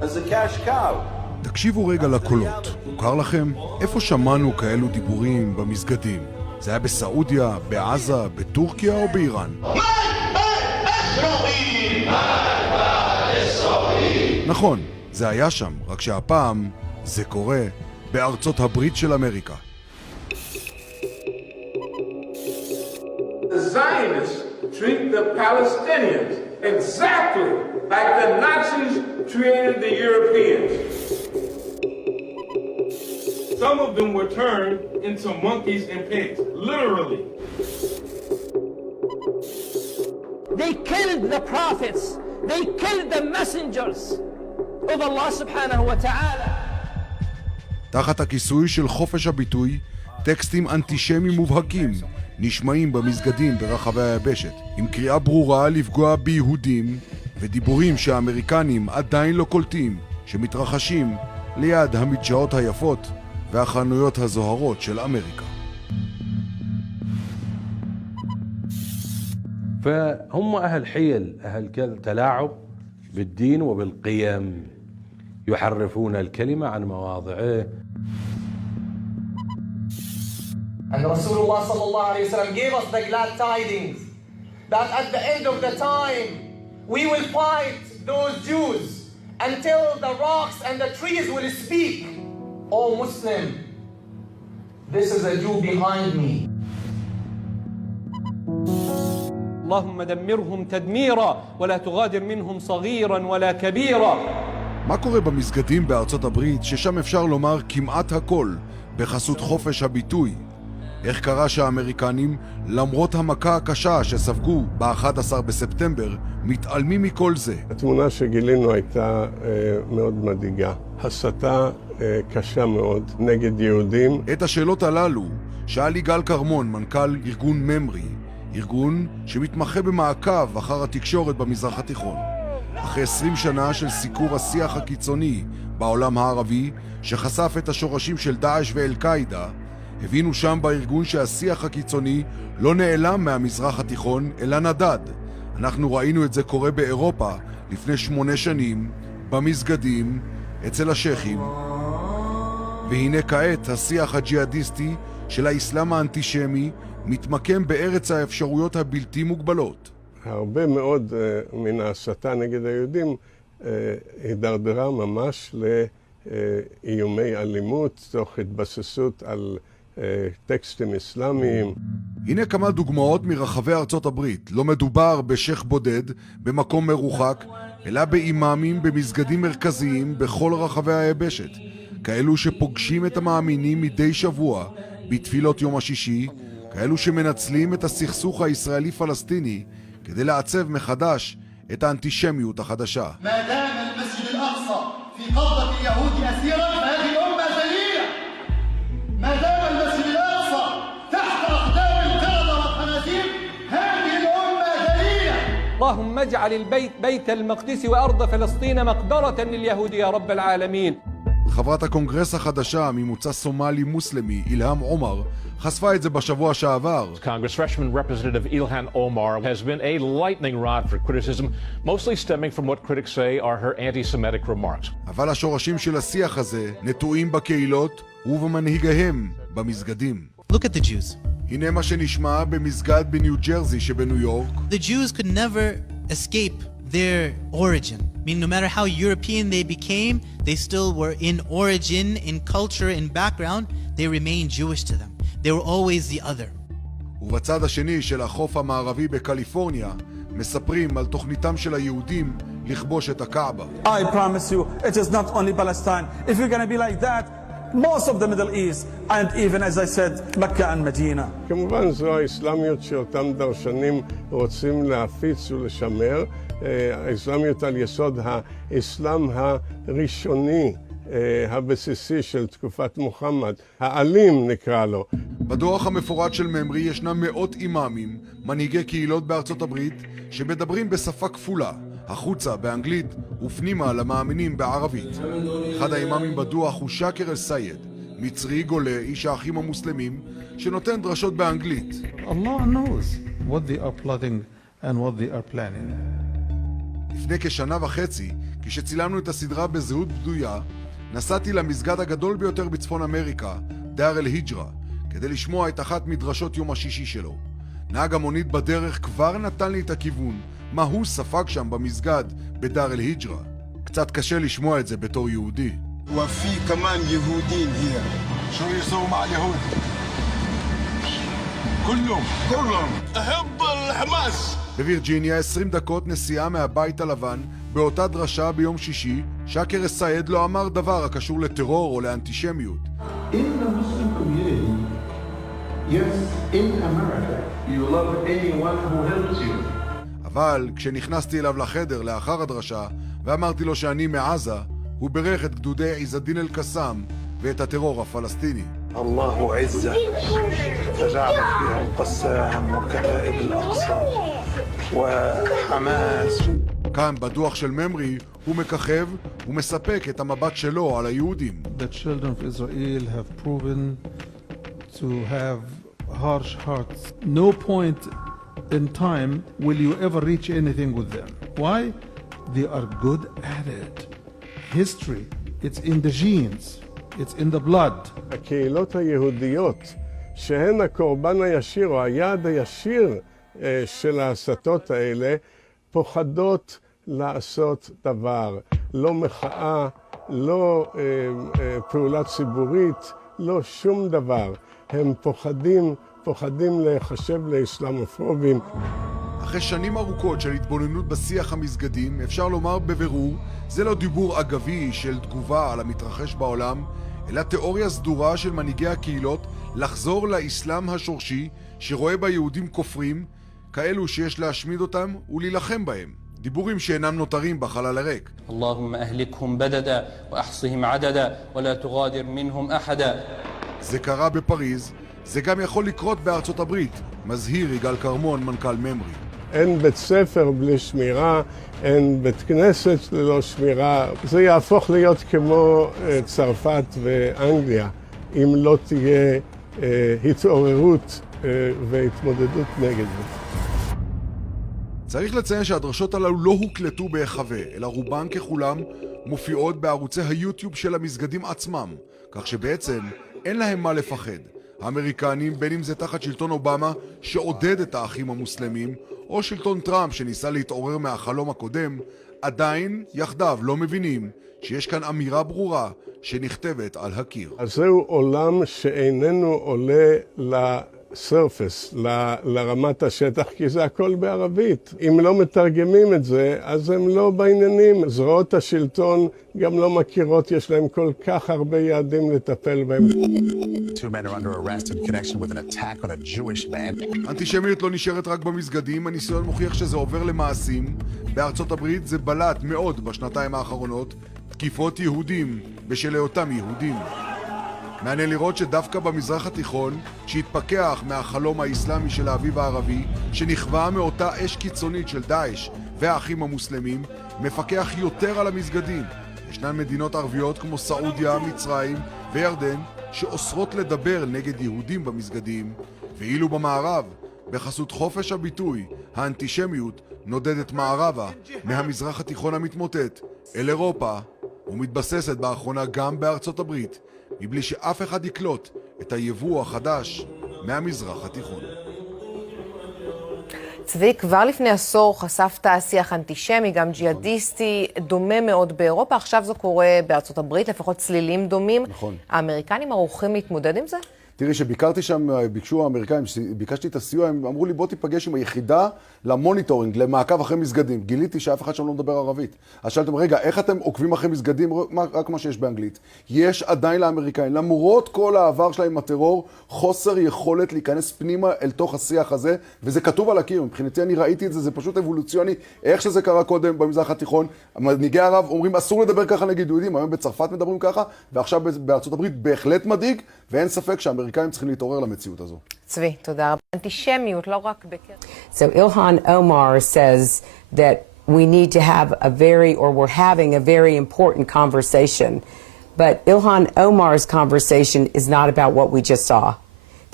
as a cash cow. תקשיבו רגע לקולות. מוכר לכם? איפה שמענו כאלו דיבורים במסגדים? זה היה בסעודיה, בעזה, בטורקיה או באיראן? נכון, זה היה שם, רק שהפעם זה קורה בארצות הברית של אמריקה. The Zionists treat the Palestinians exactly like the Nazis treated the Europeans. Some of them were turned into monkeys and pigs, literally. They killed the prophets. They killed the messengers of Allah subhanahu wa ta'ala. תחת הכיסוי של חופש הביטוי, טקסטים אנטישמיים מובהקים נשמעים במסגדים ברחבי היבשת, עם קריאה ברורה לפגוע ביהודים ודיבורים שהאמריקנים עדיין לא קולטים, שמתרחשים ליד המדשאות היפות והחנויות הזוהרות של אמריקה. فهم أهل حيل، أهل تلاعب بالدين وبالقيم، يحرفون الكلمة عن مواضعه. And Rasulullah sallallahu alayhi wa sallam gave us the glad tidings that at the end of the time we will fight those Jews until the rocks and the trees will speak. O Muslim, this is a Jew behind me. اللهم دمرهم تدميرا ولا تغادر منهم صغيرا ولا كبيرا. מה קורה במסגדים בארצות הברית ששם אפשר לומר כמעט הכל בחסות חופש הביטוי? איך קרה שהאמריקנים, למרות המכה הקשה שספגו ב-11 בספטמבר, מתעלמים מכל זה? התמונה שגילינו הייתה מאוד מדאיגה. הסתה קשה מאוד נגד יהודים. את השאלות הללו שאל יגאל קרמון, מנכ"ל ארגון ממרי, ארגון שמתמחה במעקב אחר התקשורת במזרח התיכון. אחרי 20 שנה של סיקור השיח הקיצוני בעולם הערבי, שחשף את השורשים של דאעש ואל-קאעידה, הבינו שם בארגון שהשיח הקיצוני לא נעלם מהמזרח התיכון, אלא נדד. אנחנו ראינו את זה קורה באירופה לפני 8 שנים, במסגדים, אצל השייחים. והנה כעת השיח הג'יהאדיסטי של האסלאם האנטישמי מתמקם בארץ האפשרויות הבלתי מוגבלות. הרבה מאוד מן ההסתה נגד היהודים הידרדרה ממש לאיומי אלימות, תוך התבססות על טקסטים אסלאמיים. הנה כמה דוגמאות מרחבי ארצות הברית. לא מדובר בשייח בודד במקום מרוחק, אלא באימאמים במסגדים מרכזיים בכל רחבי היבשת. כאלו שפוגשים את המאמינים מדי שבוע בתפילות יום השישי, כאלו שמנצלים את הסכסוך הישראלי-פלסטיני כדי לעצב מחדש את האנטישמיות החדשה. ما دام المسجد الأقصى في قبضة اليهود أسيرا فهذه الأمة ذليلة. ما دام المسجد الأقصى تحت أقدام القردة والخنازير هذه الأمة ذليلة. اللهم اجعل البيت بيت المقدس وأرض فلسطين مقدرة لليهود يا رب العالمين. חברת הקונגרס החדשה ממוצא סומלי מוסלמי, אילהאם עומר, חשפה את זה בשבוע שעבר. Congress freshman Representative Ilhan Omar has been a lightning rod for criticism, mostly stemming from what critics say are her anti-Semitic remarks. אבל השורשים של השיח הזה נטועים בקהילות ובמנהיגיהם במסגדים. Look at the Jews. הנה מה שנשמע במסגד בניו ג'רזי שבניו יורק. The Jews could never escape their origin. I mean, no matter how European they became, they still were in origin, in culture, in background, they remained Jewish to them. They were always the other. ובצד השני של החוף המערבי בקליפורניה, מספרים על תוכניתם של היהודים לכבוש את הקעבה. I promise you, it is not only Palestine. If you're going to be like that, most of the Middle East, and even as I said, Mecca and Medina. כמובן זו האסלאמיות שאותם דרשנים רוצים להפיץ ולשמר, האסלאמיות על יסוד האסלאם הראשוני, הבסיסי של תקופת מוחמד, האלים נקרא לו. בדוח המפורט של ממרי ישנם מאות אימאמים, מנהיגי קהילות בארצות הברית, שמדברים בשפה כפולה, החוצה באנגלית ופנימה למאמינים בערבית. אחד האימאמים בדוח הוא שקר אל-סייד, מצרי גולה, איש האחים המוסלמים, שנותן דרשות באנגלית. Allah knows what they are plotting and what they are planning. לפני כשנה וחצי, כשצילמנו את הסדרה בזהות בדויה, נסעתי למסגד הגדול ביותר בצפון אמריקה, דאר אל-היג'רה, כדי לשמוע את אחת מדרשות יום השישי שלו. נהג המונית בדרך כבר נתן לי את הכיוון, מה הוא ספג שם במסגד בדאר אל-היג'רה. קצת קשה לשמוע את זה בתור יהודי. وفي كمان يهودين هنا شو يسووا مع اليهود؟ كلهم أحب الحماس. בווירג'יניה 20 דקות נסיעה מהבית הלבן, באותה דרשה ביום שישי, שקר אל-סייד לא אמר דבר הקשור לטרור או לאנטישמיות. In the Muslim community, yes, in America, you love anyone who helps you. אבל כשנכנסתי אליו לחדר לאחר הדרשה ואמרתי לו שאני מעזה, הוא ברך את גדודי עז א-דין אל-קסאם ואת הטרור הפלסטיני. الله عزة فجعل فيها القسام وكتائب الأقصى وحماس. כאן בדוח של ממרי הוא מככב ומספק את המבט שלו על היהודים. The children of Israel have proven to have harsh hearts. No point in time will you ever reach anything with them. Why? They are good at it. History, it's in the genes. It's in the blood. הקהילות היהודיות שהן הקורבן הישיר או היעד הישיר של ההסתות האלה פוחדות לעשות דבר. לא מחאה, לא פעולה ציבורית, לא שום דבר. הם פוחדים להיחשב לאסלאמופובים. אחרי שנים ארוכות של התבוננות בשיח המסגדים, אפשר לומר בבירור, זה לא דיבור אגבי של תגובה על המתרחש בעולם, אלא תיאוריה סדורה של מנהיגי הקהילות לחזור לאסלאם השורשי שרואה ביהודים כופרים, כאלו שיש להשמיד אותם ולהילחם בהם. דיבורים שאינם נותרים בחלל הריק. اللهم أهلكهم بددا وأحصهم عددا ولا تغادر منهم أحدا. זה קרה בפריז, זה גם יכול לקרות בארצות הברית, מזהיר יגאל קרמון, מנכ"ל ממרי. אין בית ספר בלי שמירה, אין בית כנסת ללא שמירה. זה יהפוך להיות כמו צרפת ואנגליה, אם לא תהיה התעוררות והתמודדות נגד זה. צריך לציין שהדרשות הללו לא הוקלטו בהיחווה, אלא רובן ככולם מופיעות בערוצי היוטיוב של המסגדים עצמם, כך שבעצם אין להם מה לפחד. האמריקנים, בין אם זה תחת שלטון אובמה שעודד את האחים המוסלמים, או שלטון טראמפ שניסה להתעורר מהחלום הקודם, עדיין יחדיו לא מבינים שיש כאן אמירה ברורה שנכתבת על הקיר. אז זהו עולם שאיננו עולה לסרפס, לרמת השטח, כי זה הכל בערבית. אם לא מתרגמים את זה, אז הם לא בעניינים. זרועות השלטון גם לא מכירות, יש להם כל כך הרבה יעדים לטפל בהם. Two men are under arrest in connection with an attack on a Jewish man. אנטישמיות לא נשארת רק במסגדים, הניסיון מוכיח שזה עובר למעשים. בארצות הברית זה בלט מאוד בשנתיים האחרונות, תקיפות יהודים בשל היותם יהודים. מעניין לראות שדווקא במזרח התיכון, שהתפכח מהחלום האסלאמי של האביב הערבי, שנכווה מאותה אש קיצונית של דאעש והאחים המוסלמים, מפקח יותר על המסגדים. ישנן מדינות ערביות כמו סעודיה, מצרים וירדן, שאוסרות לדבר נגד יהודים במסגדים, ואילו במערב, בחסות חופש הביטוי, האנטישמיות נודדת מערבה מהמזרח התיכון המתמוטט אל אירופה, ומתבססת באחרונה גם בארצות הברית, מבלי שאף אחד יקלוט את היבוא החדש מהמזרח התיכון. צבי, כבר לפני עשור חשפת שיח אנטישמי, גם ג'יהאדיסטי, דומה מאוד באירופה, עכשיו זה קורה בארצות הברית, לפחות צלילים דומים. נכון. האמריקנים ערוכים להתמודד עם זה? תראי, שביקרתי שם, ביקשו האמריקאים, ביקשתי את הסיוע, הם אמרו לי בוא תיפגש עם היחידה למוניטורינג, למעקב אחרי מסגדים. גיליתי שאף אחד שם לא מדבר ערבית. אז שאלתם, רגע, איך אתם עוקבים אחרי מסגדים? רק מה שיש באנגלית. יש עדיין לאמריקאים, למרות כל העבר שלהם עם הטרור, חוסר יכולת להיכנס פנימה אל תוך השיח הזה, וזה כתוב על הקיר. מבחינתי אני ראיתי את זה, זה פשוט אבולוציוני. איך שזה קרה קודם במזרח התיכון, מנהיגי ערב אומרים אסור לדבר ככה נגד יהודים, היום בצרפת מדברים ככה, ועכשיו בארצות הברית בהחלט מדאיג, ואין ספק שהאמריקאים צריכים להתעורר למציאות הזו. צבי, תודה רבה. אנטישמיות, לא רק בקרב. So Ilhan Omar says that we need to have a we're having a very important conversation. But Ilhan Omar's conversation is not about what we just saw.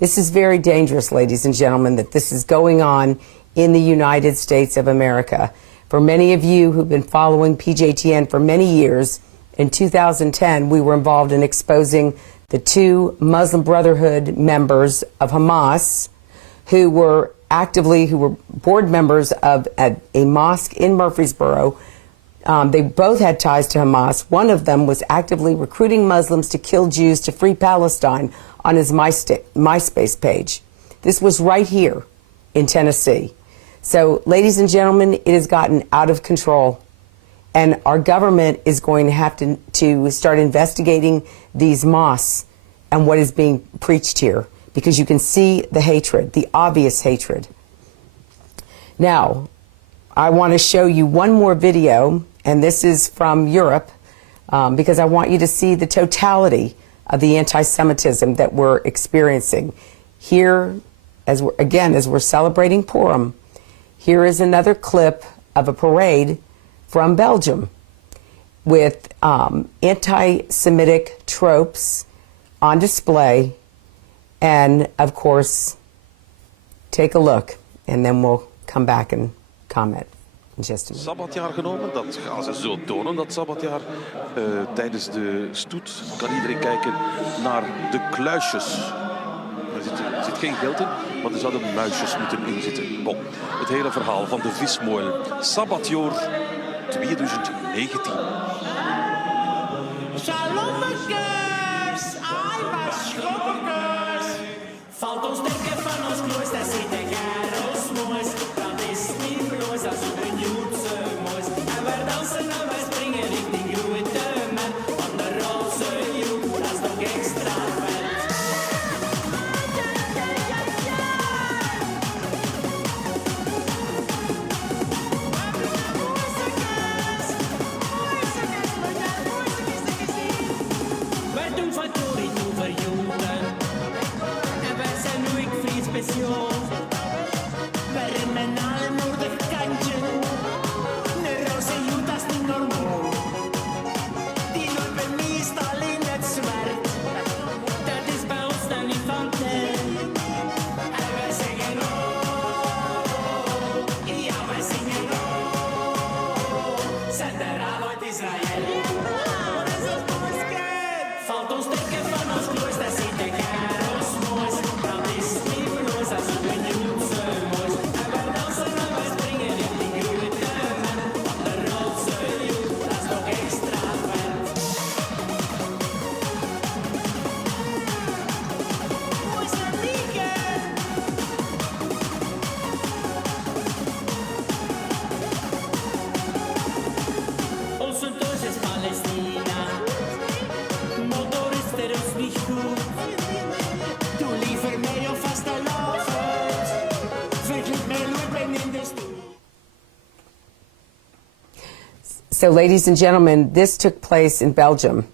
This is very dangerous, ladies and gentlemen, that this is going on in the United States of America. For many of you who've been following PJTN for many years, in 2010 we were involved in exposing the two Muslim Brotherhood members of Hamas who were board members of a mosque in Murfreesboro. They both had ties to Hamas. One of them was actively recruiting Muslims to kill Jews to free Palestine on his MySpace page. This was right here in Tennessee. So, ladies and gentlemen, it has gotten out of control. And our government is going to have to start investigating these mosques and what is being preached here, because you can see the hatred, the obvious hatred. Now, I want to show you one more video, and this is from Europe, because I want you to see the totality of the anti-Semitism that we're experiencing. Here, as we're celebrating Purim, here is another clip of a parade from Belgium with anti-Semitic tropes on display, and of course, take a look, and then we'll come back and comment in just a minute. Sabbatjaar genomen, dat gaan ze zo tonen, dat sabbatjaar. Tijdens de stoet kan iedereen kijken naar de kluisjes. Er zit geen geld in, maar er zouden muisjes moeten inzitten. Bon, het hele verhaal van de vismolen. Sabbatjaar 2019. Shalom makers, ai was schokkers. Valt ons denken van ons kloos, daar zitten garos moois. Dat is niet bloos als een Joodse moois. En we dansen en we springen richting grote man. Van de roze Jood, dat is nog extra vet. Wij doen van Tori toe voor Joden. En wij zijn nu ik vriend speciaal. So, ladies and gentlemen, this took place in Belgium,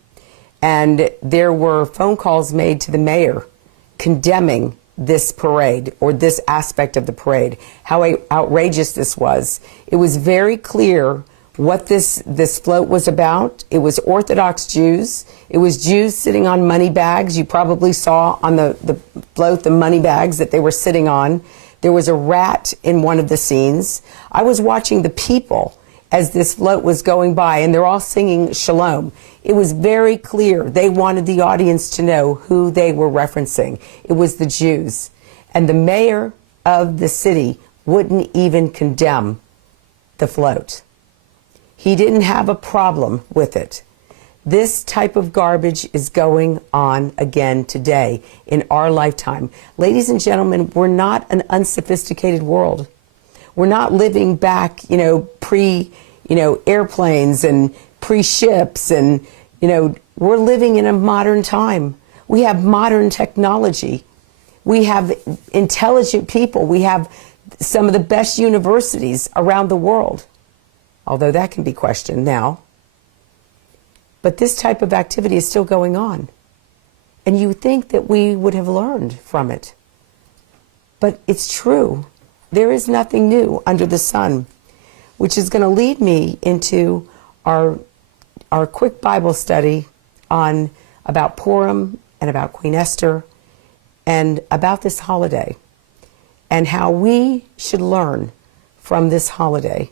and there were phone calls made to the mayor condemning this parade, or this aspect of the parade, how outrageous this was. It was very clear what this float was about. It was Orthodox Jews. It was Jews sitting on money bags. You probably saw on the float the money bags that they were sitting on. There was a rat in one of the scenes. I was watching the people as this float was going by, and they're all singing Shalom. It was very clear. They wanted the audience to know who they were referencing. It was the Jews. And the mayor of the city wouldn't even condemn the float. He didn't have a problem with it. This type of garbage is going on again today in our lifetime. Ladies and gentlemen, we're not an unsophisticated world. We're not living back, pre, airplanes and pre-ships, and, we're living in a modern time. We have modern technology. We have intelligent people. We have some of the best universities around the world, although that can be questioned now. But this type of activity is still going on. And you would think that we would have learned from it. But it's true. There is nothing new under the sun, which is going to lead me into our quick Bible study about Purim and about Queen Esther and about this holiday and how we should learn from this holiday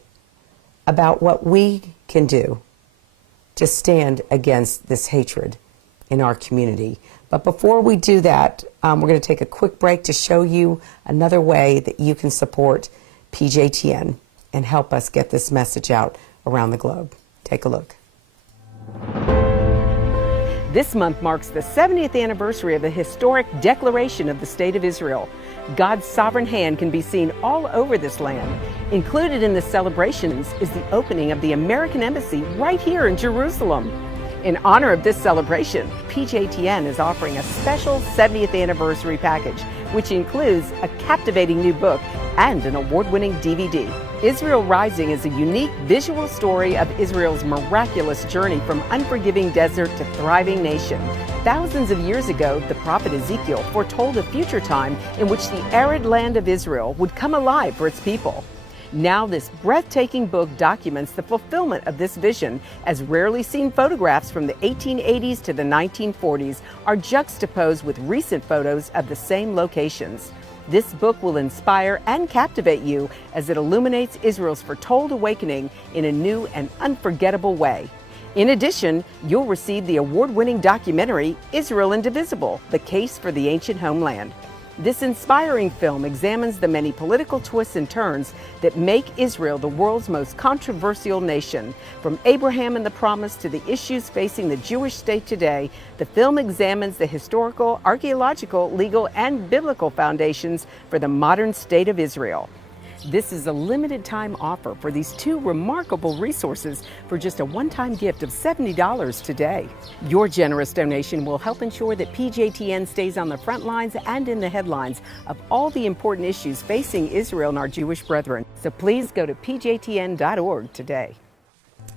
about what we can do to stand against this hatred in our community. But before we do that, we're going to take a quick break to show you another way that you can support PJTN and help us get this message out around the globe. Take a look. This month marks the 70th anniversary of the historic Declaration of the State of Israel. God's sovereign hand can be seen all over this land. Included in the celebrations is the opening of the American Embassy right here in Jerusalem. In honor of this celebration, PJTN is offering a special 70th anniversary package, which includes a captivating new book and an award-winning DVD. Israel Rising is a unique visual story of Israel's miraculous journey from unforgiving desert to thriving nation. Thousands of years ago, the prophet Ezekiel foretold a future time in which the arid land of Israel would come alive for its people. Now this breathtaking book documents the fulfillment of this vision, as rarely seen photographs from the 1880s to the 1940s are juxtaposed with recent photos of the same locations. This book will inspire and captivate you as it illuminates Israel's foretold awakening in a new and unforgettable way. In addition, you'll receive the award-winning documentary, Israel Indivisible: The Case for the Ancient Homeland. This inspiring film examines the many political twists and turns that make Israel the world's most controversial nation. From Abraham and the Promise to the issues facing the Jewish state today, the film examines the historical, archaeological, legal, and biblical foundations for the modern state of Israel. This is a limited time offer for these two remarkable resources for just a one-time gift of $70 today. Your generous donation will help ensure that PJTN stays on the front lines and in the headlines of all the important issues facing Israel and our Jewish brethren. So please go to pjtn.org today.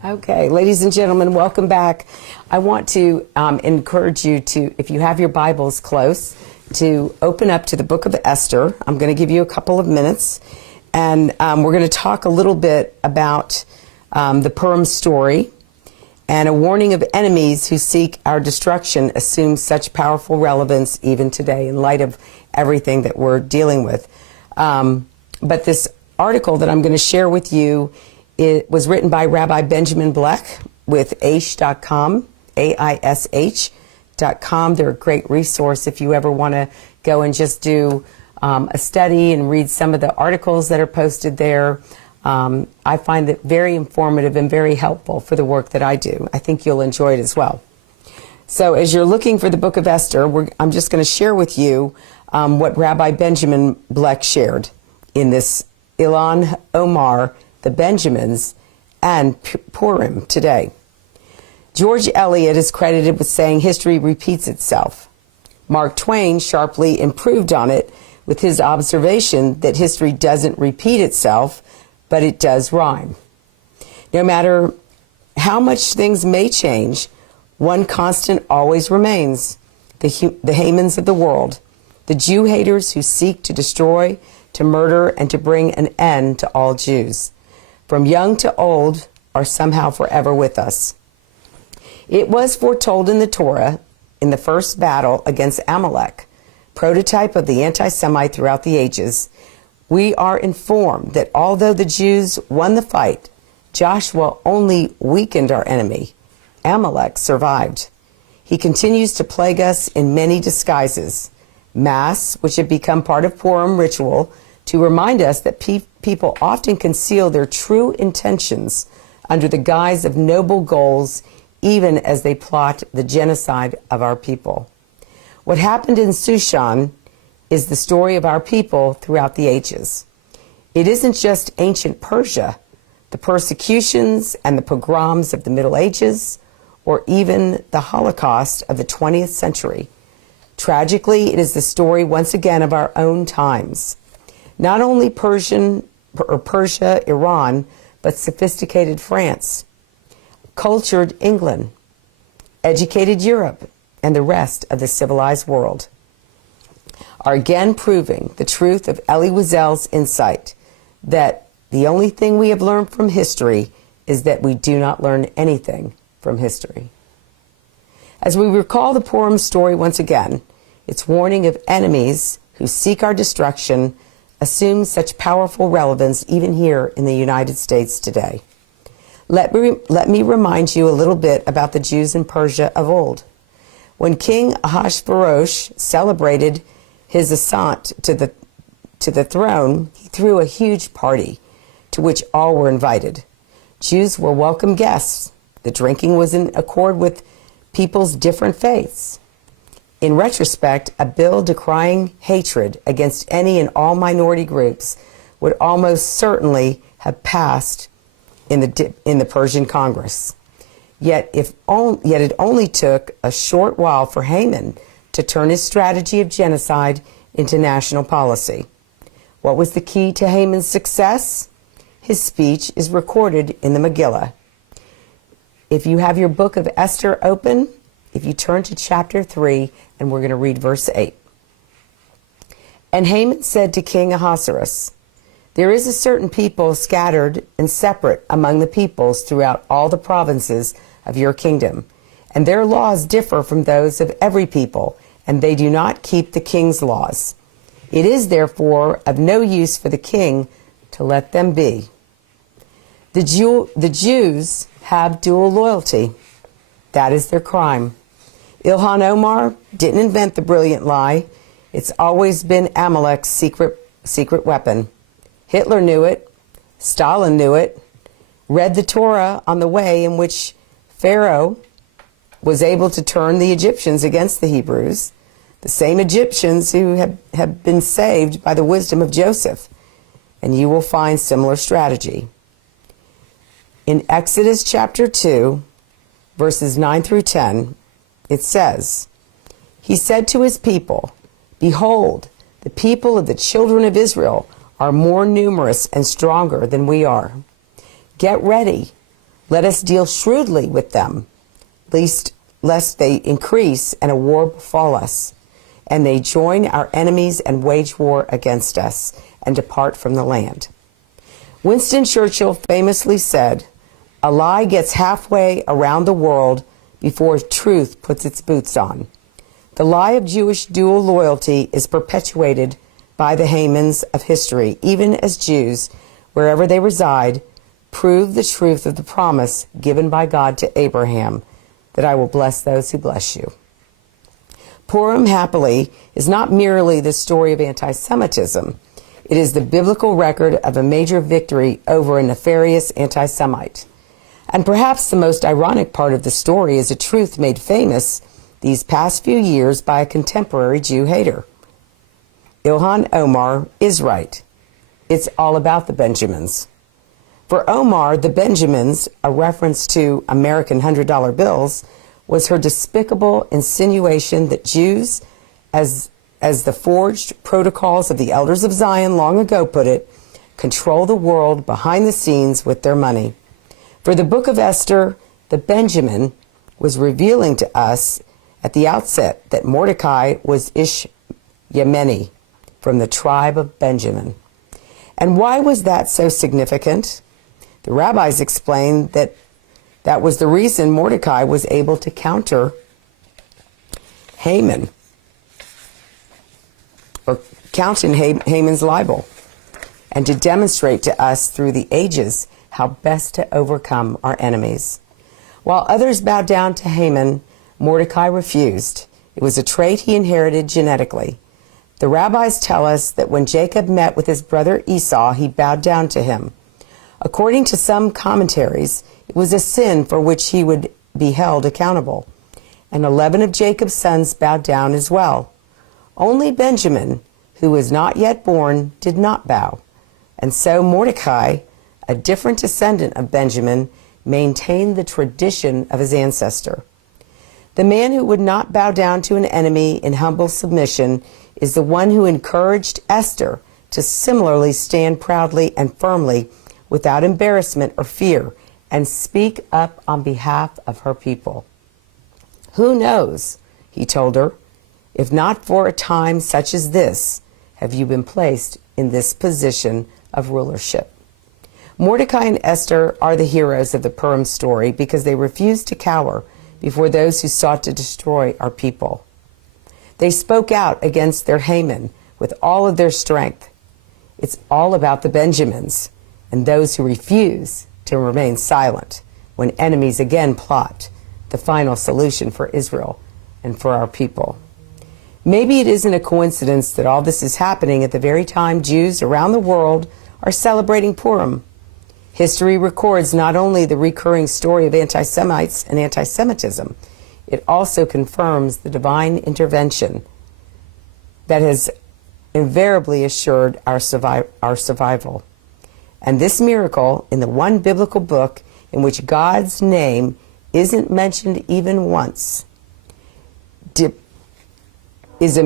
Okay, ladies and gentlemen, welcome back. I want to encourage you to, if you have your Bibles close, to open up to the book of Esther. I'm going to give you a couple of minutes. And we're going to talk a little bit about the Purim story, and a warning of enemies who seek our destruction assumes such powerful relevance even today in light of everything that we're dealing with. But this article that I'm going to share with you, it was written by Rabbi Benjamin Bleck with aish.com, AISH.com. They're a great resource if you ever want to go and just do a study and read some of the articles that are posted there. I find it very informative and very helpful for the work that I do. I think you'll enjoy it as well. So as you're looking for the book of Esther, I'm just going to share with you what Rabbi Benjamin Bleck shared in this Ilan Omar, the Benjamins, and Purim today. George Eliot is credited with saying history repeats itself. Mark Twain sharply improved on it with his observation that history doesn't repeat itself, but it does rhyme. No matter how much things may change, one constant always remains: the Hamans of the world, the Jew haters who seek to destroy, to murder, and to bring an end to all Jews. From young to old are somehow forever with us. It was foretold in the Torah, in the first battle against Amalek, prototype of the anti-Semite throughout the ages, we are informed that although the Jews won the fight, Joshua only weakened our enemy. Amalek survived. He continues to plague us in many disguises. Mass, which had become part of Purim ritual, to remind us that people often conceal their true intentions under the guise of noble goals, even as they plot the genocide of our people. What happened in Shushan is the story of our people throughout the ages. It isn't just ancient Persia, the persecutions and the pogroms of the Middle Ages, or even the Holocaust of the 20th century. Tragically, it is the story once again of our own times. Not only Persia, Iran, but sophisticated France, cultured England, educated Europe, and the rest of the civilized world are again proving the truth of Elie Wiesel's insight that the only thing we have learned from history is that we do not learn anything from history. As we recall the Purim story once again, its warning of enemies who seek our destruction assumes such powerful relevance even here in the United States today. Let me remind you a little bit about the Jews in Persia of old. When King Ahasuerus celebrated his ascent to the throne, he threw a huge party to which all were invited. Jews were welcome guests. The drinking was in accord with people's different faiths. In retrospect, a bill decrying hatred against any and all minority groups would almost certainly have passed in the Persian Congress. Yet it only took a short while for Haman to turn his strategy of genocide into national policy. What was the key to Haman's success? His speech is recorded in the Megillah. If you have your book of Esther open, if you turn to chapter 3, and we're going to read verse 8. And Haman said to King Ahasuerus, "There is a certain people scattered and separate among the peoples throughout all the provinces of your kingdom, and their laws differ from those of every people, and they do not keep the king's laws. It is therefore of no use for the king to let them be." The Jews have dual loyalty. That is their crime. Ilhan Omar didn't invent the brilliant lie. It's always been Amalek's secret weapon. Hitler knew it. Stalin knew it. Read the Torah on the way in which Pharaoh was able to turn the Egyptians against the Hebrews, the same Egyptians who have been saved by the wisdom of Joseph. And you will find similar strategy. In Exodus chapter 2, verses 9 through 10, it says, "He said to his people, 'Behold, the people of the children of Israel are more numerous and stronger than we are. Get ready. Let us deal shrewdly with them, lest they increase and a war befall us, and they join our enemies and wage war against us and depart from the land.'" Winston Churchill famously said, "A lie gets halfway around the world before truth puts its boots on." The lie of Jewish dual loyalty is perpetuated by the Hamans of history, even as Jews, wherever they reside, prove the truth of the promise given by God to Abraham, that I will bless those who bless you. Purim, happily, is not merely the story of anti-Semitism. It is the biblical record of a major victory over a nefarious anti-Semite. And perhaps the most ironic part of the story is a truth made famous these past few years by a contemporary Jew hater. Ilhan Omar is right. It's all about the Benjamins. For Omar, the Benjamins, a reference to American $100 bills, was her despicable insinuation that Jews, as the forged protocols of the elders of Zion long ago put it, control the world behind the scenes with their money. For the book of Esther the Benjamin was revealing to us at the outset that Mordecai was Ish-Yemeni from the tribe of Benjamin. And why was that so significant? The rabbis explained that that was the reason Mordecai was able to counter Haman, or counter Haman's libel, and to demonstrate to us through the ages how best to overcome our enemies. While others bowed down to Haman, Mordecai refused. It was a trait he inherited genetically. The rabbis tell us that when Jacob met with his brother Esau, he bowed down to him. According to some commentaries, it was a sin for which he would be held accountable. And 11 of Jacob's sons bowed down as well. Only Benjamin, who was not yet born, did not bow. And so Mordecai, a different descendant of Benjamin, maintained the tradition of his ancestor. The man who would not bow down to an enemy in humble submission is the one who encouraged Esther to similarly stand proudly and firmly without embarrassment or fear and speak up on behalf of her people. Who knows, he told her, if not for a time such as this, have you been placed in this position of rulership. Mordecai and Esther are the heroes of the Purim story because they refused to cower before those who sought to destroy our people. They spoke out against their Haman with all of their strength. It's all about the Benjamins and those who refuse to remain silent when enemies again plot the final solution for Israel and for our people. Maybe it isn't a coincidence that all this is happening at the very time Jews around the world are celebrating Purim. History records not only the recurring story of anti-Semites and anti-Semitism, it also confirms the divine intervention that has invariably assured our survival. And this miracle, in the one biblical book in which God's name isn't mentioned even once, is a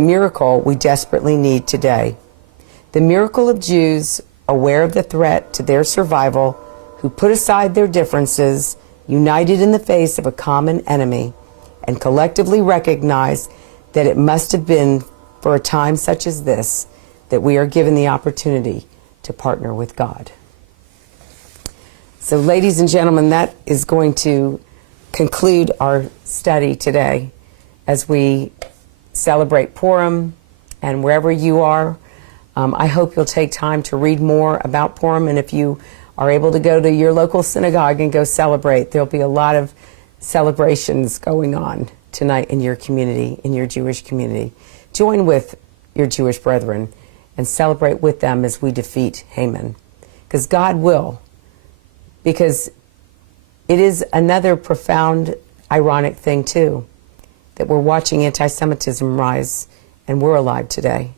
miracle we desperately need today. The miracle of Jews aware of the threat to their survival, who put aside their differences, united in the face of a common enemy, and collectively recognized that it must have been for a time such as this that we are given the opportunity to partner with God. So, ladies and gentlemen, that is going to conclude our study today as we celebrate Purim. And wherever you are, I hope you'll take time to read more about Purim. And if you are able to go to your local synagogue and go celebrate, there'll be a lot of celebrations going on tonight in your community, in your Jewish community. Join with your Jewish brethren and celebrate with them as we defeat Haman. Because God will. Because it is another profound, ironic thing, too, that we're watching anti-Semitism rise and we're alive today.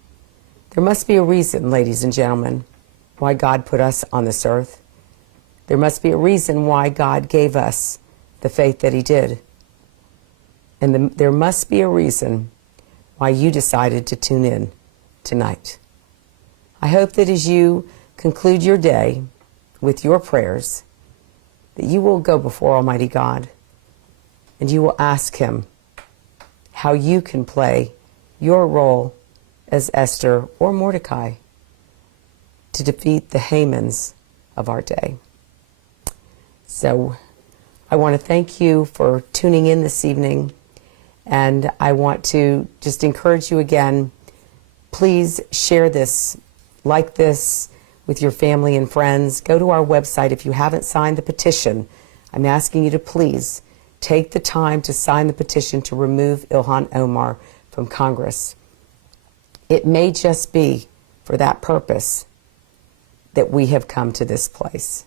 There must be a reason, ladies and gentlemen, why God put us on this earth. There must be a reason why God gave us the faith that He did. And there must be a reason why you decided to tune in tonight. I hope that as you conclude your day with your prayers, that you will go before Almighty God and you will ask Him how you can play your role as Esther or Mordecai to defeat the Hamans of our day. So I want to thank you for tuning in this evening, and I want to just encourage you again, please share this, like this with your family and friends. Go to our website if you haven't signed the petition. I'm asking you to please take the time to sign the petition to remove Ilhan Omar from Congress. It may just be for that purpose that we have come to this place.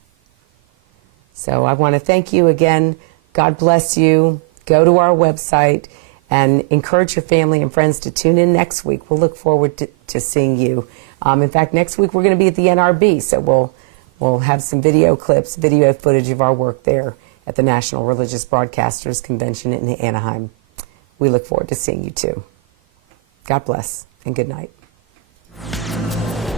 So I want to thank you again. God bless you. Go to our website and encourage your family and friends to tune in next week. We'll look forward to seeing you. In fact, next week we're going to be at the NRB, so we'll have some video clips, video footage of our work there at the National Religious Broadcasters Convention in Anaheim. We look forward to seeing you too. God bless and good night.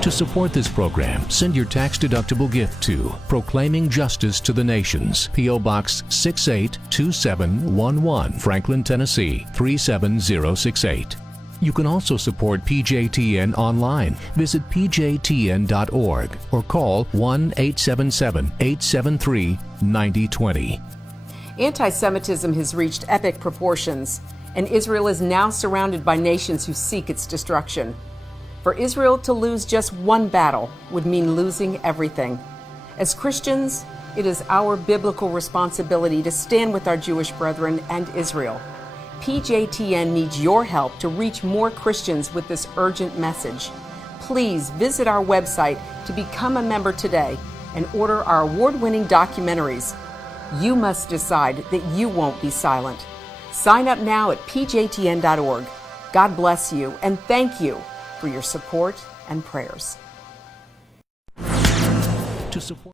To support this program, send your tax-deductible gift to Proclaiming Justice to the Nations, P.O. Box 682711, Franklin, Tennessee 37068. You can also support PJTN online. Visit pjtn.org or call 1-877-873-9020. Anti-Semitism has reached epic proportions, and Israel is now surrounded by nations who seek its destruction. For Israel to lose just one battle would mean losing everything. As Christians, it is our biblical responsibility to stand with our Jewish brethren and Israel. PJTN needs your help to reach more Christians with this urgent message. Please visit our website to become a member today and order our award-winning documentaries. You must decide that you won't be silent. Sign up now at pjtn.org. God bless you and thank you for your support and prayers. To support